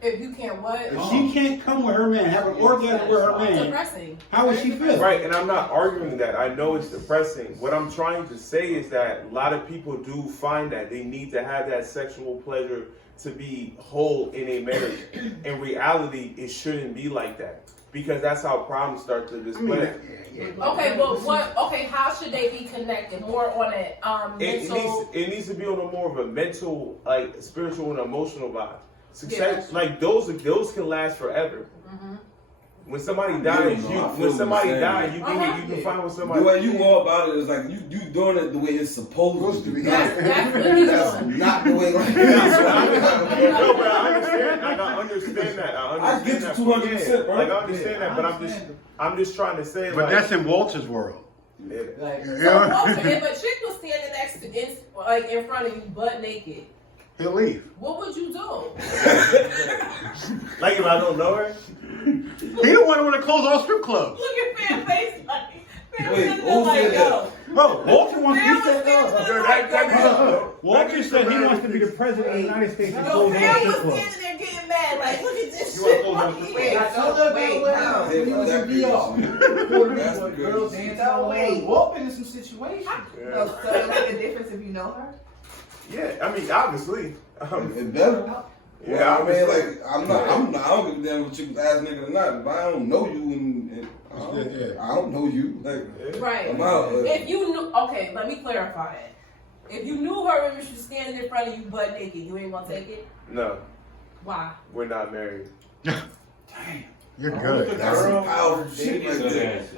If you can't what? If she can't come with her man, have an orgasm with her man, Depressing. how would she feel? Right, and I'm not arguing that. I know it's depressing. What I'm trying to say is that a lot of people do find that they need to have that sexual pleasure to be whole in a marriage. In reality, it shouldn't be like that. Because that's how problems start to display. Okay, but what? Okay, how should they be connected? More on a mental. It needs to be on a more of a mental, like spiritual and emotional vibe. Success, like those can last forever. Mm-hmm. When somebody dies, you can find with somebody. The way you go about it is like you doing it the way it's supposed to be. That's what he's doing. Not the way like No, but I understand that. I get you 200%, bro. Like I understand that, but I'm just trying to say. But like, that's in Walter's world. Yeah. Like, So Walter, if a chick was standing next to, in front of you, butt naked, He'll leave. what would you do? Like if I don't know her. He don't want to close all strip clubs. Look at Fam's face, like Fam Wait, sitting who there like, said that? yo. Bro, Walter wants Fam he was said, sitting there like, Walter said he wants to be the president of the United States and yo, close all Fam strip was clubs. standing there getting mad, like, look at this You wanna shit. close all strip Wait, I told her wait, that Hey, when he was in that's VR. That's Girls crazy. dancing No all way. over, walking in some situations. So it make a difference if you know her? Yeah, I mean obviously. It better. Yeah, I mean, like, I don't give a damn if a chick was ass nigga or not. If I don't know you and I don't know you, like, Right. I'm out. If you knew, okay, let me clarify it. If you knew her and she was standing in front of you butt naked, you ain't gonna take it? No, Why? we're not married. Damn. You're good. That's some powerful shit right Good there. answer.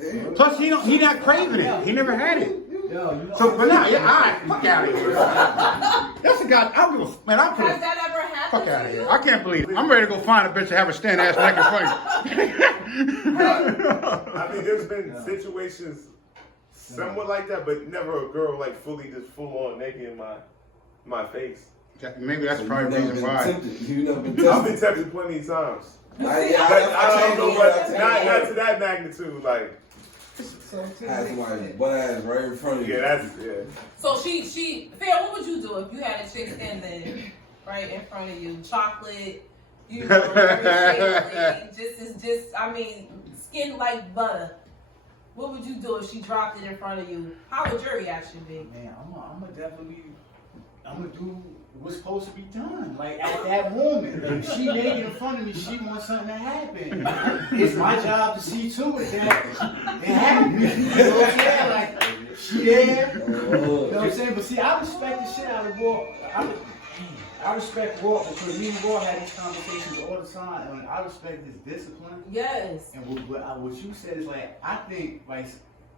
Damn. Plus, he not craving it. He never had it. Yo, you know, So, but now, yeah, all right, fuck out of here. That's a guy. I don't give a man. I put Has a that ever happened fuck to out of you? here. I can't believe it. I'm ready to go find a bitch and have her stand ass back in front of you. I mean, there's been situations somewhat like that, but never a girl like fully just full on naked in my face. Maybe that's So probably the you never reason been why. tempted. You never been I've been tested. tempted plenty of times. I I don't know, but not to that magnitude. Like, had somebody butt ass right in front of you. yeah. So she, Phil, what would you do if you had a chick standing right in front of you, chocolate, you know, very shapely, I mean, skin like butter. What would you do if she dropped it in front of you? How would your reaction be? man, I'm gonna definitely, I'm gonna do what's supposed to be done. Like at that moment, like, if she naked in front of me, she wants something to happen. It's my job to see to it that it happens. You know what I'm saying? Like she there. You know what I'm saying? But see, I respect the shit out of Walt. I respect Walt because me and Walt had these conversations all the time, and I respect his discipline. Yes. And what you said is like, I think, like,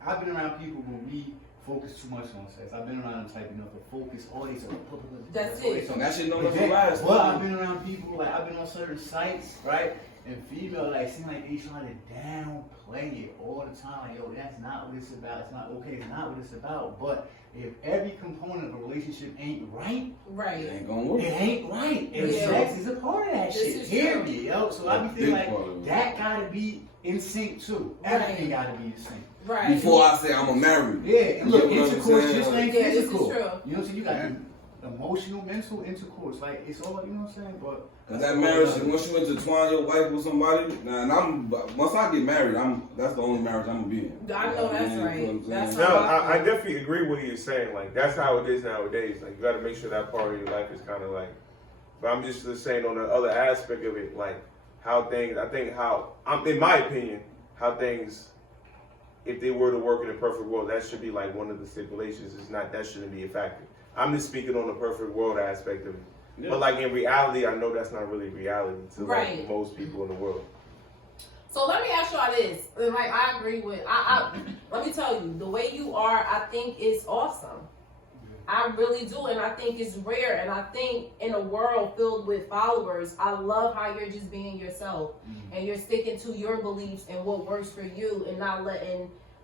I've been around people where we focus too much on sex. I've been around them type, to focus all these. That's it. So that shit don't never last. But I've been around people, like, I've been on certain sites, right? And female, like, seem like they try to downplay it all the time. Like, yo, that's not what it's about. It's not okay. It's not what it's about. But if every component of a relationship ain't right, Right. It ain't gonna work. it ain't right. And Yeah. sex is a part of that This shit. is Period, true. yo. So I be Big thinking part of like it. that gotta be in sync too. Everything gotta be in sync. Right. Before I say I'm a married. Yeah, and look, You know what I'm intercourse saying? just ain't Yeah, this is physical. true. You know what I'm saying? You got emotional, mental intercourse. Like it's all, you know what I'm saying? But Cause that marriage, once you intertwine your life with somebody, once I get married, that's the only marriage I'm gonna be in. I know that's You know right. what I'm That's saying? No, how I definitely agree with what you're saying. Like, that's how it is nowadays. Like, you got to make sure that part of your life is kind of like. But I'm just saying on the other aspect of it, like how things. I think in my opinion, how things. If they were to work in a perfect world, that should be like one of the stipulations. It's not. That shouldn't be a factor. I'm just speaking on the perfect world aspect of it. Yeah. But like in reality, I know that's not really reality to Right. like most people in the world. So let me ask y'all this. Like, I agree with, let me tell you, the way you are, I think is awesome. I really do, and I think it's rare. And I think in a world filled with followers, I love how you're just being yourself and you're sticking to your beliefs and what works for you, and not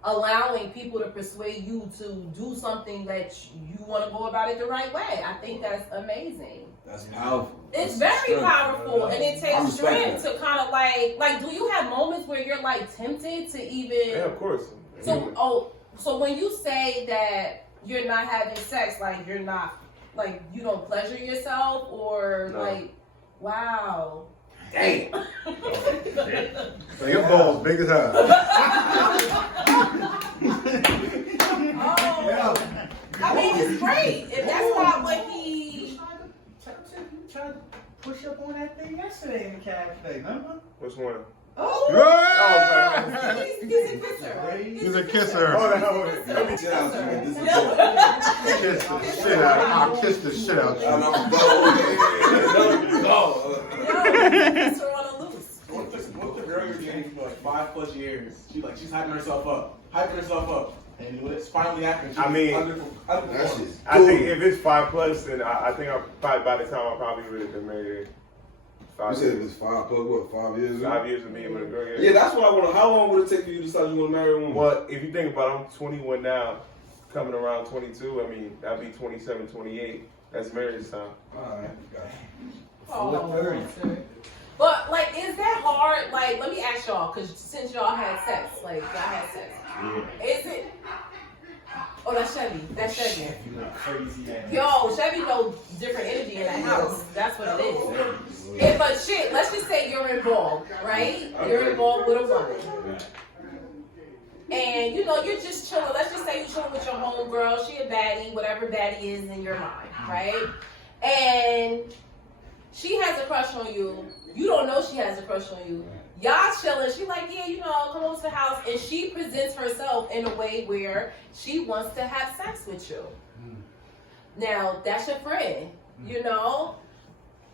allowing people to persuade you to do something that you want to go about it the right way. I think that's amazing. That's powerful. It's That's very strength. powerful, and it I takes respect strength that. to kind of like, do you have moments where you're like tempted to even? Yeah, of course. So when you say that you're not having sex, like you're not, like you don't pleasure yourself, or No. like, wow. Damn. So your balls big as hell. Oh, I mean, it's great. If that's not what he. Tried to push up on that thing yesterday in the cafe, remember? Which one? Oh, he's a kisser. He's a kisser. Hold on. Let me tell you something. This is Kiss the shit out. I'll kiss the shit out I'm you. gonna go. Kisser on a loose. What the girl you're dating for like 5+ years? She's hyping herself up, and when it's finally happening, she's I mean, That shit's I think if it's 5+, then I think I'll probably, by the time I probably would have been married. You said it was 5+, what, 5 years ago? 5 years of being with a girl. Yeah, that's what I want to. How long would it take for you to decide you want to marry a woman? Well, if you think about it, I'm 21 now, coming around 22. I mean, I'll be 27, 28. That's marriage time. Alright. Oh, but like, is that hard? Like, let me ask y'all, because since y'all had sex, like y'all had sex, is it? Oh, that's Chevy. That's Chevy. You look crazy. Yo, Chevy knows different energy in that house. That's what it is. Yeah, but shit, let's just say you're involved, right? You're involved with a woman. And you know, you're just chilling. Let's just say you're chilling with your homegirl. She a baddie, whatever baddie is in your mind, right? And she has a crush on you. You don't know she has a crush on you. Y'all chilling. She like, yeah, you know, come over to the house. And she presents herself in a way where she wants to have sex with you. Now, that's your friend, you know?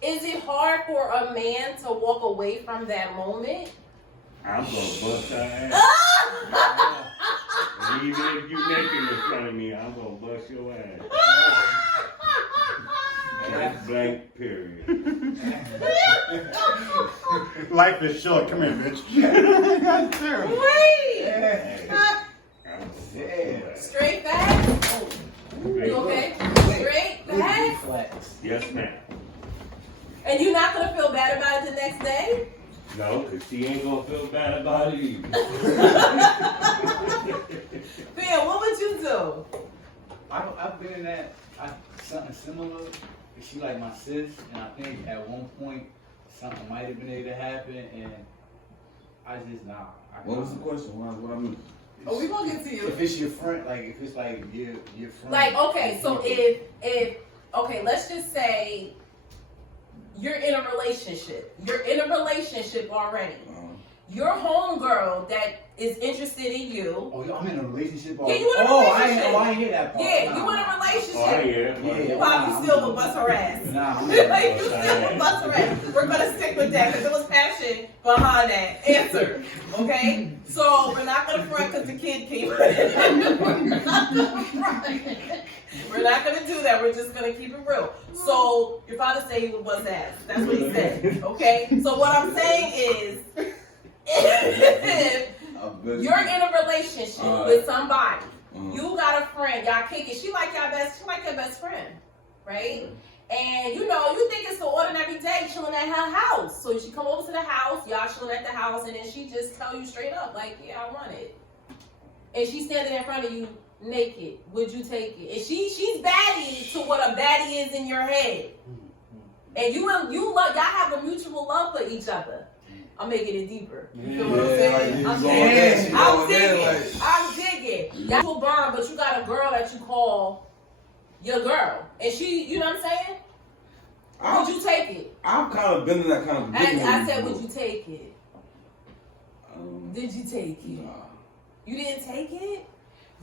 Is it hard for a man to walk away from that moment? I'm gonna bust her ass. And even if you naked in front of me, I'm gonna bust your ass. That's blank, period. Life is short. Come here, bitch. That's terrible. Wait! Yeah. Straight facts? You okay? Straight facts? Yes, ma'am. And you're not going to feel bad about it the next day? No, because she ain't gonna feel bad about it either. Phil, what would you do? I've been in that, something similar. She like my sis, and I think at one point something might have been able to happen, and I just nah. What was the question? What I mean? Oh, we gonna get to you. If it's your friend, like if it's like your friend. Like, okay, so if okay, let's just say you're in a relationship. You're in a relationship already. Your homegirl that is interested in you. Oh, I'm in a relationship. Yeah, you in a relationship. I ain't hear that part. Yeah, Nah. you in a relationship. Oh, yeah. Yeah. Bobby still would bust her ass. Nah, I'm Like, you still would bust her ass. We're gonna stick with that because there was passion behind that answer. Okay? So we're not gonna front because the kid came in. We're not gonna do that. We're just gonna keep it real. So your father said he would bust ass. That's what he said. Okay? So what I'm saying is if you're in a relationship with somebody, you got a friend, y'all kick it. She like your best friend, right? And you know, you think it's the ordinary day chilling at her house. So she come over to the house, y'all chilling at the house, and then she just tell you straight up, like, yeah, I want it. And she's standing in front of you naked. Would you take it? And she's baddie to what a baddie is in your head. And you love, y'all have a mutual love for each other. I'm making it deeper. You feel what I'm saying? I'm digging. That's a burn, but you got a girl that you call your girl. And she, you know what I'm saying? Would you take it? I've kind of been in that kind of predicament. I said, would you take it? Did you take it? Nah. You didn't take it?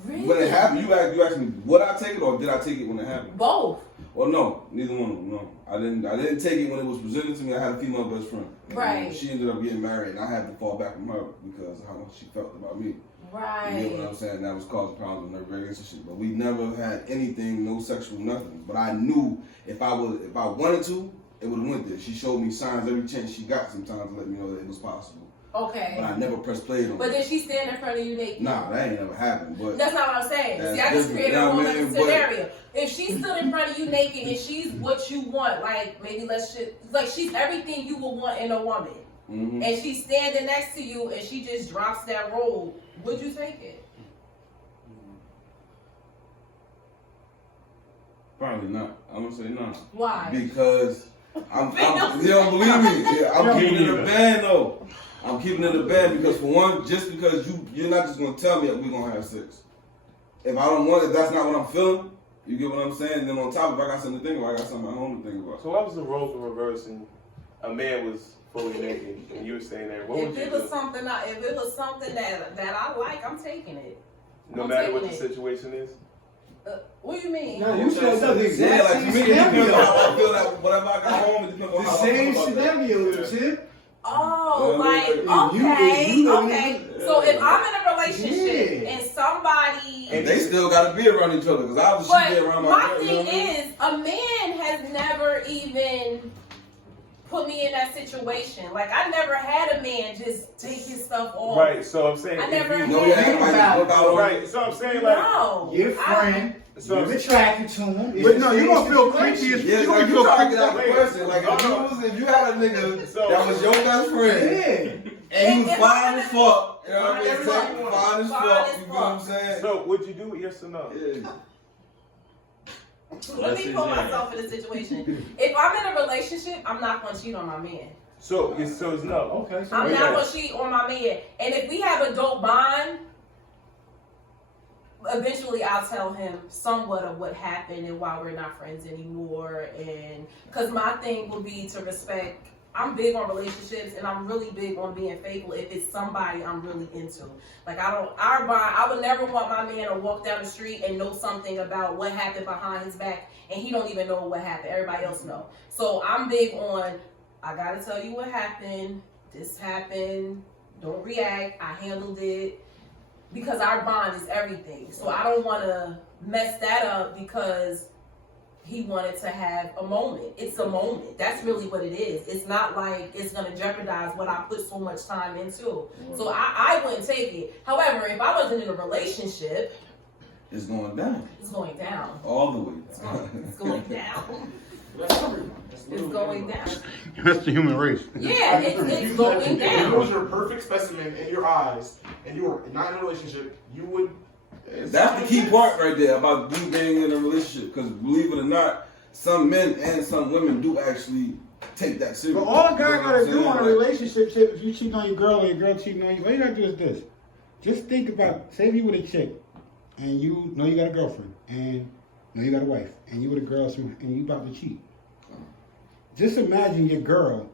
Really? When it happened, you asked me, would I take it or did I take it when it happened? Both. Well, no, neither one of them. No, I didn't take it when it was presented to me. I had a female best friend. And Right. She ended up getting married, and I had to fall back from her because of how much she felt about me. Right. You know what I'm saying? That was causing problems in her relationship. But we never had anything, no sexual nothing. But I knew if I wanted to, it would have went there. She showed me signs every chance she got sometimes to let me know that it was possible. Okay. But I never pressed play on But it. then she stand in front of you naked. Nah, that ain't never happened. But That's not what I'm saying. That's See, I just different. created Yeah, a whole man, other but- scenario. If she stood in front of you naked and she's what you want, like maybe she's everything you would want in a woman, Mhm. and she's standing next to you and she just drops that robe, would you take it? Probably not. I'm gonna say no. Why? Because I'm you don't believe me. Yeah, I'm keeping it in the band though. I'm keeping it in the band because for one, just because you're not just gonna tell me that we're gonna have sex. If I don't want it, if that's not what I'm feeling, you get what I'm saying? Then on top, if I got something to think about, I got something at home to think about. So what was the role for reverse and a man was fully naked and you were staying there? What would If you it was do? something, that I like, I'm taking it. No I'm matter what the taking it. situation is? What do you mean? No, you said the Yeah, like exact to same me, it depends on scenario. how I feel that whatever I got home, it depends on The how I same feel about that. scenario, Chip. Oh, Yeah, like, if you- okay. So if I'm in a relationship Yeah. and somebody... And they still gotta be around each other because obviously she be But around my girl, you know thing what I mean? is, a man has never even put me in that situation. Like, I never had a man just take his stuff off. Right, so I'm saying I if never you, No, yeah, like, look out on right, so I'm saying like No. Your friend, So- you're attracted to him. But no, you gonna feel creepy as Yeah, you like gonna you feel trying to creepy. get out the question. Like if you had a nigga So- that was your best friend Yeah. and he was If fine I'm as fuck, you know what I mean? Everybody Fine wants as fine fuck, as you know what I'm fuck. saying? so would you do it, yes or no? Yeah. Let me put myself in a situation. If I'm in a relationship, I'm not going to cheat on my man. So it's no. Okay, so I'm Okay. not going to cheat on my man. And if we have a dope bond, eventually I'll tell him somewhat of what happened and why we're not friends anymore. And because my thing would be to respect. I'm big on relationships and I'm really big on being faithful if it's somebody I'm really into. Like I would never want my man to walk down the street and know something about what happened behind his back and he don't even know what happened. Everybody else know. So I'm big on, I gotta tell you what happened. This happened. Don't react. I handled it. Because our bond is everything. So I don't want to mess that up because he wanted to have a moment. It's a moment. That's really what it is. It's not like it's going to jeopardize what I put so much time into. So I wouldn't take it. However, if I wasn't in a relationship, It's going down. it's going down. All the way It's down. going down. That's everything. That's It's literally going everything. down. That's the human race. Yeah, it's going If you down. was your perfect specimen in your eyes and you were not in a relationship, you would. That's the key part right there about you being in a relationship. Because believe it or not, some men and some women do actually take that serious. But all a guy You know gotta what I'm do saying? on a Like, relationship shit, if you cheating on your girl or your girl cheating on you, all you gotta do is this. Just think about, say if you with a chick and you know you got a girlfriend and know you got a wife and you with a girl and you about to cheat. Just imagine your girl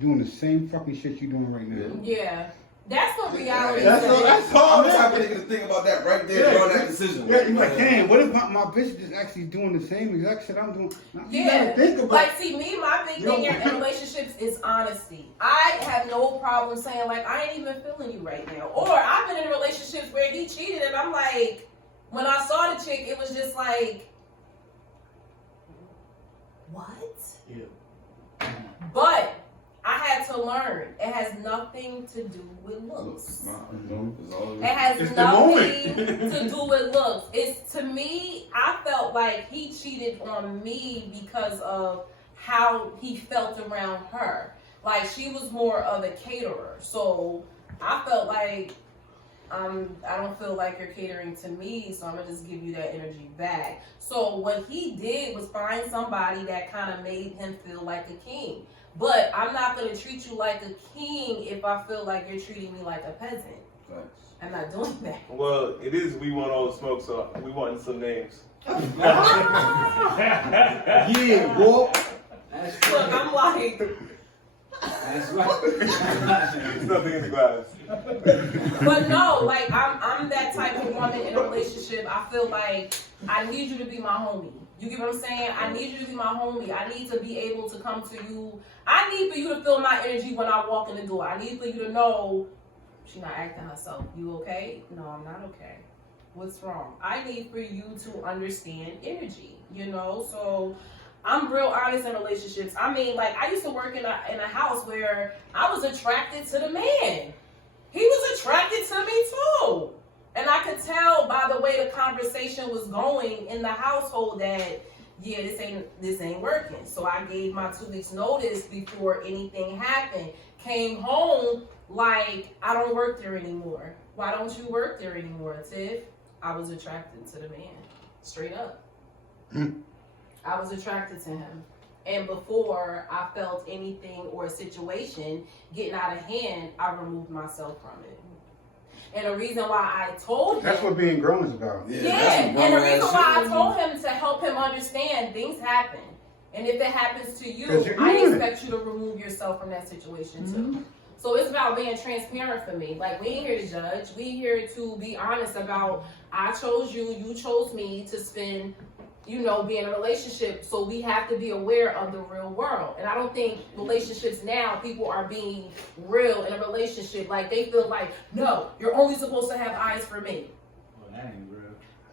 doing the same fucking shit you doing right now. Yeah. That's what reality That's is. all. That's all. I'm the type of nigga to think about that right there during that decision. Yeah, you're like, damn, what if my bitch is actually doing the same exact shit I'm doing? You Yeah, gotta think about like see me, my big thing in relationships is honesty. I have no problem saying like I ain't even feeling you right now. Or I've been in relationships where he cheated and I'm like, when I saw the chick, it was just like, what? Yeah. But I had to learn. It has nothing to do with looks. It has It's the nothing to do with looks. It's to me, I felt like he cheated on me because of how he felt around her. Like she was more of a caterer. So I felt like I don't feel like you're catering to me, so I'm gonna just give you that energy back. So what he did was find somebody that kind of made him feel like a king. But I'm not gonna treat you like a king if I feel like you're treating me like a peasant. I'm not doing that. Well, it is we want all the smoke, so we want some names. yeah, boy. Look, I'm like, That's right. There's nothing in the glass. But no, like I'm that type of woman in a relationship. I feel like I need you to be my homie. You get what I'm saying? I need you to be my homie. I need to be able to come to you. I need for you to feel my energy when I walk in the door. I need for you to know she's not acting herself. You okay? No, I'm not okay. What's wrong? I need for you to understand energy, you know? So I'm real honest in relationships. I mean, like, I used to work in a house where I was attracted to the man. He was attracted to me too. And I could tell by the way the conversation was going in the household that, yeah, this ain't working. So I gave my 2 weeks notice before anything happened. Came home like, I don't work there anymore. Why don't you work there anymore, Tiff? I was attracted to the man, straight up. I was attracted to him. And before I felt anything or a situation getting out of hand, I removed myself from it. And the reason why I told him... That's what being grown is about. Yeah, and the reason why I told him to help him understand things happen. And if it happens to you, I expect you to remove yourself from that situation too. So it's about being transparent for me. Like, we ain't here to judge. We here to be honest about, I chose you, you chose me to spend, you know, be in a relationship. So we have to be aware of the real world. And I don't think relationships now, people are being real in a relationship. Like, they feel like, no, you're only supposed to have eyes for me. Well, that ain't real.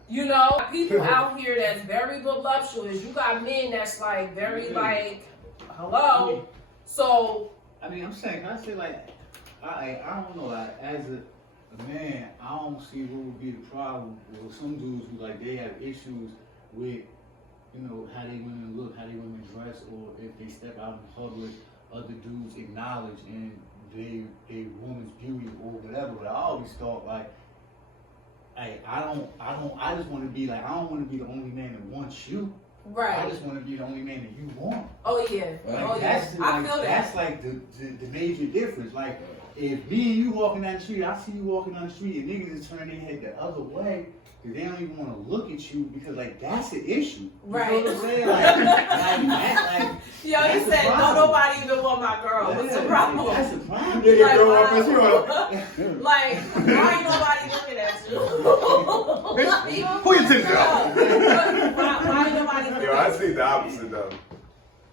You know, people out here that's very voluptuous. You got men that's like very like, hello. So I mean, I'm saying, I say like, I don't know, like, as a man, I don't see what would be the problem with some dudes who like they have issues with, you know, how they women look, how they women dress, or if they step out in public, other dudes acknowledge and they woman's beauty or whatever. But I always thought like, hey, I just want to be like, I don't want to be the only man that wants you. right. I just want to be the only man that you want. Oh yeah. Right. Oh yeah. That's I like, feel that. that's like the major difference. Like, if me and you walking down the street, I see you walking down the street, and niggas is turning their head the other way, because they don't even want to look at you, because like that's an issue. Right. You know what I'm saying? Like Yo, he that's a said, no, problem. nobody even want my girl. What's the problem? That's a problem. Yeah, Like, girl, why- I bet you Like, why ain't nobody looking at you? Pull your tits out. Why ain't nobody looking Yo, I at you? see the opposite though.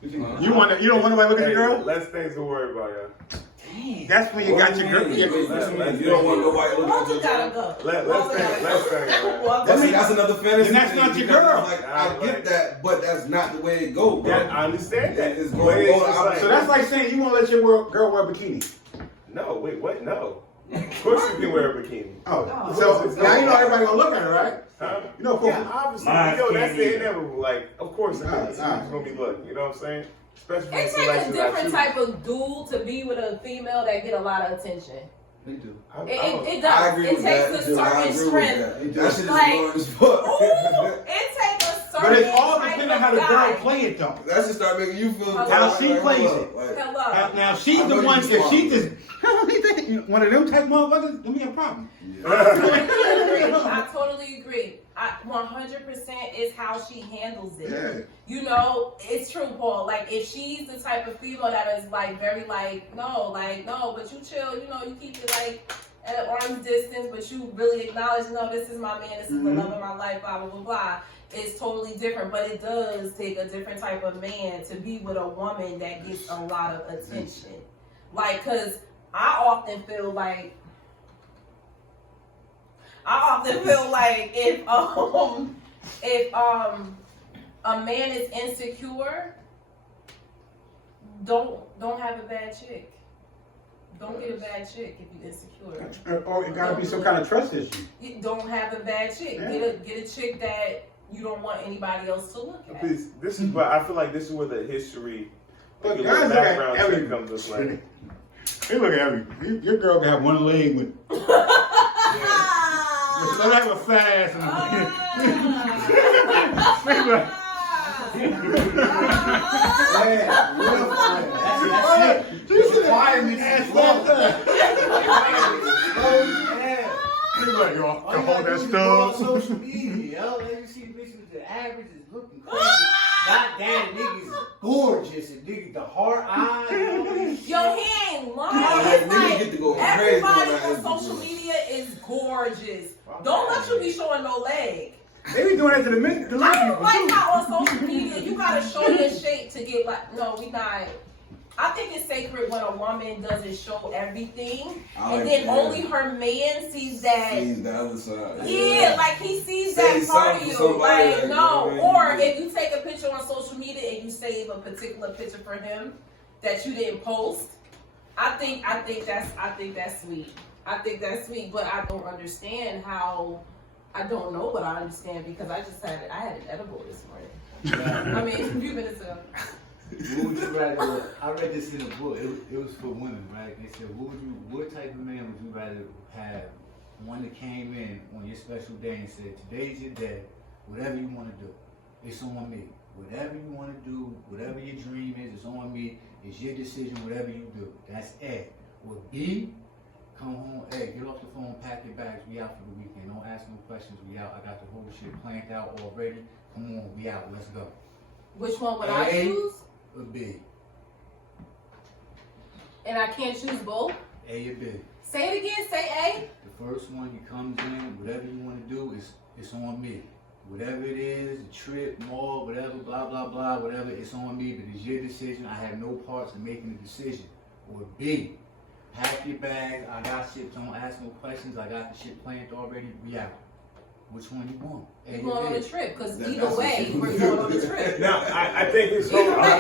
You don't want nobody looking at Hey, your girl? less things to worry about, yo. Damn. That's when you got your girl. You don't want nobody looking at Walter your gotta girl. go. Let's Walter think, gotta go. That's another fantasy. And that's thing, not your because girl. it's like, I get that, but that's not the way it goes, bro. Yeah, I understand that. It's But going it's on. just like- So that's like saying you won't let your girl wear a bikini. No, wait, what? No. Of course you can wear a bikini. Oh, so now you know everybody gonna look at her, right? Huh? You know, Yeah, obviously. Mine Yo, that's can't the either. inevitable. Like, of course, Alright, it's alright. gonna be look. You know what I'm saying? Especially It for takes a selections I different choose. type of dude to be with a female that get a lot of attention. They do. It I does. agree It with takes that. a I certain agree with strength. that. That shit is Like, annoying as fuck. Ooh, it takes a certain But it's all type depending on of how the girl guy. play it though. That should start making you feel How she plays it. Like, Hello. Now she's I know the you one. If smart. she just one of them type motherfuckers, gonna be a problem. I totally agree. 100% is how she handles it. Yeah. You know, it's true, Paul. Like, if she's the type of female that is like very like, no, but you chill, you know, you keep it like at an arm's distance, but you really acknowledge, no, this is my man, this is the love of my life, blah, blah, blah, blah. It's totally different, but it does take a different type of man to be with a woman that gets a lot of attention. Like, cause I often feel like if a man is insecure, don't have a bad chick. Don't get a bad chick if you're insecure. Or it gotta be some kind of trust issue. You don't have a bad chick. Yeah. Get a chick that you don't want anybody else to look at. This is, but I feel like this is where the history, But like, guys your look at background check every- comes into play. They look at every. Your girl can have one leg with. Let her have a fat ass. Yeah, real fun. That's it. The requirements is low. She's like, yo, All I you hold gotta that do is go on stuff. social media, yo. Let me see bitches with the average is looking crazy. God damn, niggas gorgeous. And nigga, the hard eyes. Yo, he ain't lying. Yeah, It's niggas like get to go crazy everybody on on that social Instagram. media is gorgeous. Don't let you be showing no leg. They be doing that to the men. I don't like how on social media you gotta show your shape to get like. No, we not. I think it's sacred when a woman doesn't show everything, and then only her man sees that. Sees the other side. Yeah, like he sees Say that part of something you. to somebody Like, that, no. you know what I Or mean? if you take a picture on social media and you save a particular picture for him that you didn't post, I think that's sweet. I think that's sweet, but I don't understand how. I don't know what I understand because I had an edible this morning. I mean, a few minutes ago. What would you rather? I read this in a book. It was for women, right? They said, what type of man would you rather have? One that came in on your special day and said, today's your day. Whatever you want to do, it's on me. Whatever you want to do, whatever your dream is, it's on me. It's your decision. Whatever you do, that's A. Or B. Come home, hey, get off the phone, pack your bags, we out for the weekend. Don't ask no questions, we out. I got the whole shit planned out already. Come on, we out, let's go. Which one would I choose? Or B. And I can't choose both? A or B. Say it again, say A. The first one, he comes in, whatever you want to do, it's on me. Whatever it is, a trip, mall, whatever, blah, blah, blah, whatever, it's on me, but it's your decision. I have no parts in making the decision. Or B. Pack your bag. I got shit. Don't ask no questions. I got the shit planned already. We out. Which one you want? You're going on a trip, because either That's way, what we're you going on a do. trip. No, I think his whole I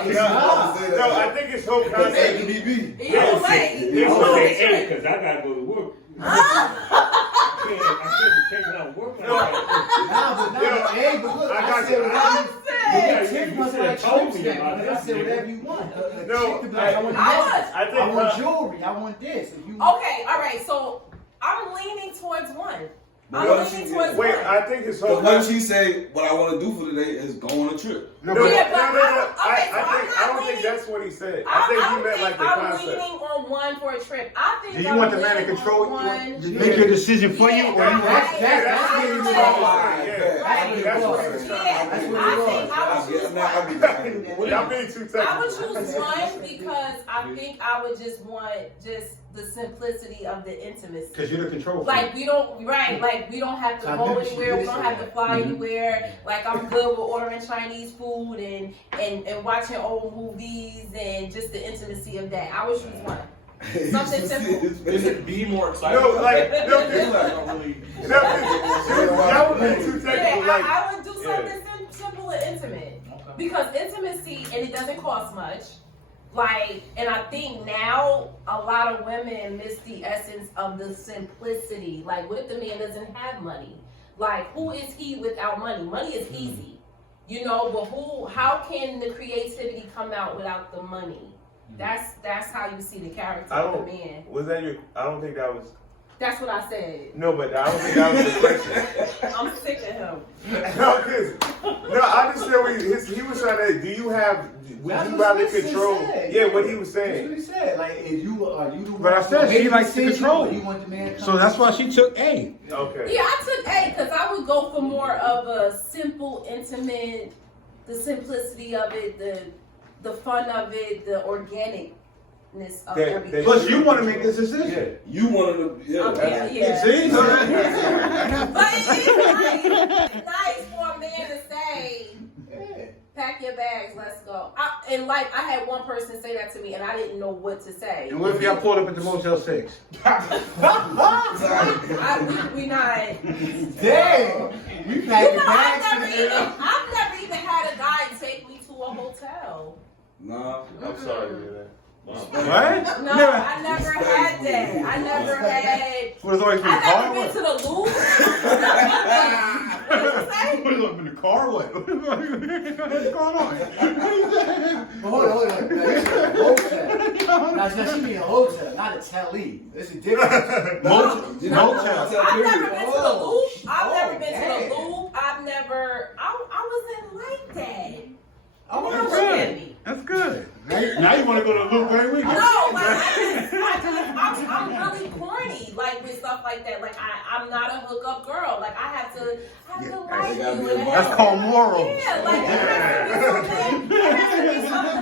think his whole Because A concept. can be B. Either way, Yeah, I'm we're going on gonna a say A trip. because I gotta go to work. I can't take it out work like that. Hey, but look, I I got said you. whatever. Yeah, Tip you was should have like told trip me stamp, about but I that. said whatever you want. A No, chick could be like, I want I this. I I want think jewelry. I want this. If you Okay, all right, so I'm leaning towards one. But I'm what leaning she- towards Wait, one. I think his whole But what concept. she say, what I want to do for today is go on a trip. No, No, but Yeah, but no. okay, so I don't think leaning- that's what he said. I think he meant like the I'm concept. leaning on one for a trip. I think do you I'm want the man to leaning control on one. you? Make your decision for you? Yeah, Or you that's want? getting I to think- the line. Right. That's what he was. was Yeah, trying That's to what I it think I would choose one. do. Y'all being too technical. I would choose one because I think I would just want the simplicity of the intimacy. Because you're the control. Like we don't like we don't have to So I go think she anywhere. We did don't say have to that. fly Mm-hmm. anywhere. Like I'm good with ordering Chinese food and watching old movies and just the intimacy of that. I would choose one. Something simple. Is it be more excited? No, like, no, It's like, I don't really. Y'all were being too Yeah, technical. Like, I would do something simple and intimate. Because intimacy, and it doesn't cost much. Like, and I think now a lot of women miss the essence of the simplicity. Like, what if the man doesn't have money? Like, who is he without money? Money is easy, you know. But how can the creativity come out without the money? That's how you see the character I of don't. the man. Was that your? I don't think that was. That's what I said. No, but I don't think that was the question. I'm sick of him. No, I understand what he was trying to. Do you have? Would That's you what rather Smith control? said. Yeah, what he was That's saying. what he said. Like, if you are you the one. But I said who made she the likes to decision, control. or you want the man to come So that's why she took A. Okay. Yeah, I took A because I would go for more of a simple, intimate, the simplicity of it, the fun of it, the organicness of That- everything. Plus, you want to make this decision. Yeah. You wanted to, yeah. Okay, yeah. See? But it is nice for a man to say, pack your bags, let's go. And like, I had one person say that to me and I didn't know what to say. And what if y'all pulled up at the Motel 6? We not. Damn. We You packed know, the bags. I've never even had a guy take me to a hotel. Nah. I'm sorry to hear that. What? No, I never had that. I never had. What has always been I the car? never been What? to the Louvre. What did you say? What is up in the car? What? What's going on? Hold on. Now, this is a hotel. Now, she mean a hotel, not a telly. There's a difference. Motel. I've never been to the Louvre. I've never been to damn. the Louvre. I wasn't like that. I want Look to at me. That's good. Now you want to go to the Louvre every weekend? No, like I'm really corny, like with stuff like that. Like I'm not a hookup girl. Like I have to like gotta you. be and it a has That's to- called morals. Yeah, like it has to be something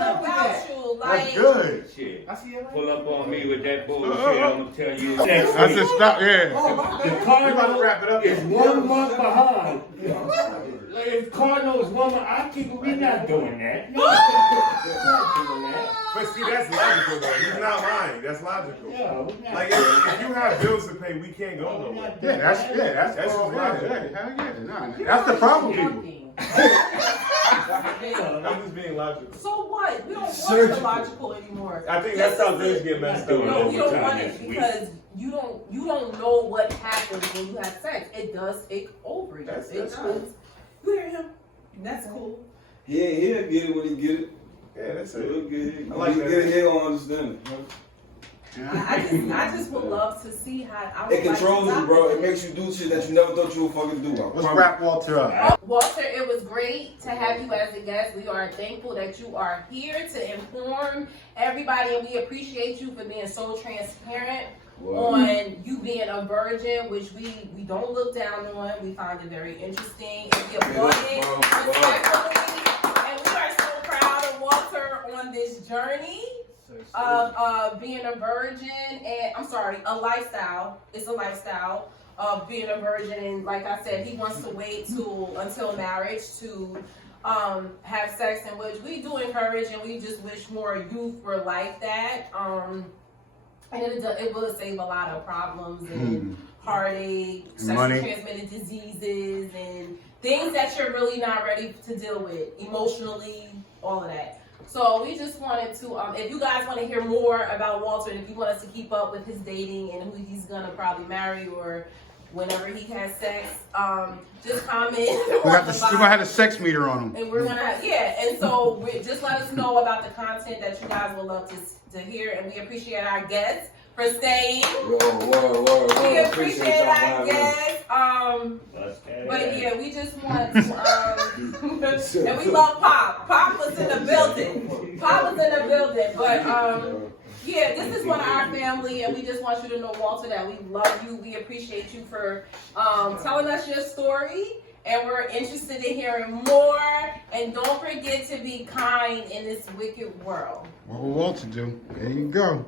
That's good. Shit. I see it like Pull up on me with that bullshit, I'm gonna tell you. Next That's week. just stop. Yeah. The Cardinal is 1 month behind. If Cardinal is 1 month, we not doing that. No, we're not doing that. But see, that's logical though. He's not lying. That's logical. Yeah, we're not. Like if you have bills to pay, we can't go nowhere. That's That's all just right. logical. Hell yeah. Nah, that's the problem, people. I'm just being logical. So what? We don't want the logical anymore. I think that's how things get messed up. No, we don't Overtime want next it week. because you don't know what happens when you have sex. It does take over you. That's It cool. does. You hear him? That's cool. He'll get it when he get it. Yeah, that's He'll it. get it. I like When he that. get it, he don't understand it. I just would love to see how. I would It controls like to you, bro. It makes you do shit that you never thought you would fucking do. Let's wrap Walter up. Walter, it was great to have you as a guest. We are thankful that you are here to inform everybody, and we appreciate you for being so transparent on you being a virgin, which we don't look down on. We find it very interesting. And we applaud it respectfully. And we are so proud of Walter on this journey of being a virgin, and a lifestyle. It's a lifestyle of being a virgin, and like I said, he wants to wait until marriage to have sex, in which we do encourage, and we just wish more youth were like that. And it will save a lot of problems and heartache, sexually transmitted diseases, and things that you're really not ready to deal with emotionally, all of that. So we just wanted to, if you guys want to hear more about Walter, and if you want us to keep up with his dating and who he's gonna probably marry or whenever he has sex, just comment. We're gonna have a sex meter on him. And we're gonna have, and so just let us know about the content that you guys would love to hear, and we appreciate our guests for staying. We appreciate our guests. But yeah, we just want to, and we love Pop. Pop was in the building. But yeah, this is one of our family, and we just want you to know, Walter, that we love you. We appreciate you for telling us your story, and we're interested in hearing more. And don't forget to be kind in this wicked world. What will Walter do? There you go.